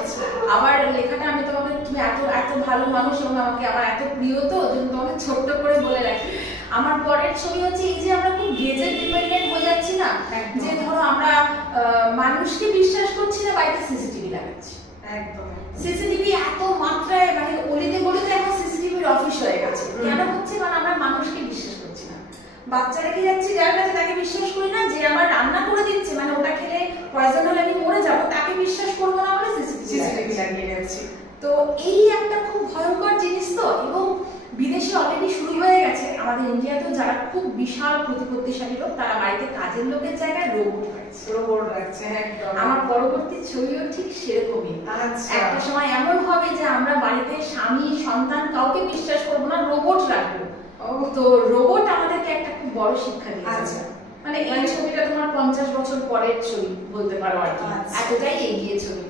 আবার লেখাটা আমি তোমাকে, তুমি এত এত ভালো মানুষ এবং আমাকে আমার এত প্রিয়, তো তোমাকে ছোট্ট করে বলে রাখি, আমার পরের ছবি হচ্ছে এই যে আমরা খুব গেজেট ডিপেন্ডেন্ট হয়ে যাচ্ছি না, যে ধরো আমরা মানুষকে বিশ্বাস করছি না, বাড়িতে সিসিটিভি লাগাচ্ছি। একদম সিসিটিভি এত মাত্রায়, মানে অলিতে গলিতে এখন সিসিটিভির অফিস হয়ে গেছে। কেন হচ্ছে? কারণ আমরা মানুষকে বিশ্বাস করছি না। বাচ্চা রেখে যাচ্ছি যার কাছে, তাকে বিশ্বাস করি না। যে আমার রান্না করে দিচ্ছে, মানে ওটা খেলে পয়জন হলে আমি মরে যাবো, তাকে বিশ্বাস করবো না বলে সিসিটিভি লাগিয়ে যাচ্ছি। তো এই একটা খুব ভয়ঙ্কর জিনিস। তো এবং বিদেশে অলরেডি শুরু হয়ে গেছে, আমাদের ইন্ডিয়াতেও যারা খুব বিশাল প্রতিপত্তিশালী লোক, তারা বাড়িতে কাজের লোকের জায়গায় রোবট রাখছে। আমার পরবর্তী ছবিও ঠিক সেরকমই। একটা সময় এমন হবে যে আমরা বাড়িতে স্বামী সন্তান কাউকে বিশ্বাস করবো না, রোবট রাখবো। তো রোবট আমাদেরকে একটা খুব বড় শিক্ষা দিয়েছে। মানে এই ছবিটা তোমার 50 বছর পরের ছবি বলতে পারো আর কি, এতটাই এগিয়ে ছবি।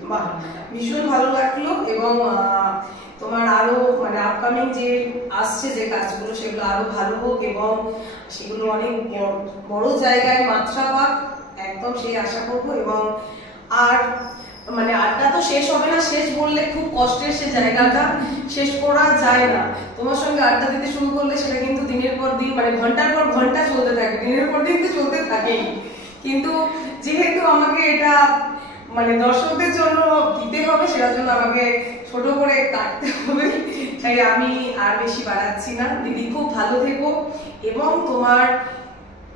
ভীষণ ভালো লাগলো। এবং তোমার আরো মানে আপকামিং যে আসছে যে কাজগুলো, সেগুলো আরো ভালো হোক এবং সেগুলো অনেক বড় জায়গায় মাত্রা পাক, একদম সেই আশা করবো। এবং আর মানে আড্ডা তো শেষ হবে না, শেষ বললে খুব কষ্টের, সে জায়গাটা শেষ করা যায় না। তোমার সঙ্গে আড্ডা দিতে শুরু করলে সেটা কিন্তু দিনের পর দিন, মানে ঘন্টার পর ঘন্টা চলতে থাকে, দিনের পর দিন তো চলতে থাকেই। কিন্তু যেহেতু আমাকে এটা মানে দর্শকদের জন্য দিতে হবে, সেটার জন্য আমাকে ছোট করে কাটতে হবে, তাই আমি আর বেশি বাড়াচ্ছি না। দিদি খুব ভালো থেকো এবং তোমার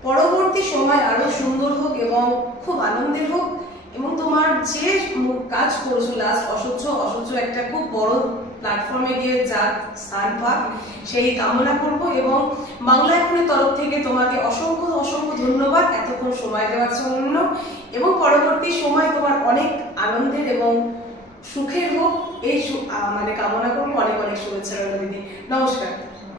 পরবর্তী সময় আরো সুন্দর হোক এবং খুব আনন্দের হোক, এবং তোমার যে কাজ করছো লাস্ট অসহ্য একটা খুব বড় প্ল্যাটফর্মে গিয়ে যা স্থান পাক, সেই কামনা করব। এবং বাংলা এখনের তরফ থেকে তোমাকে অসংখ্য অসংখ্য ধন্যবাদ এতক্ষণ সময় দেওয়ার জন্য, এবং পরবর্তী সময় তোমার অনেক আনন্দের এবং সুখের হোক এই মানে কামনা করবো। অনেক অনেক শুভেচ্ছা রইল দিদি, নমস্কার।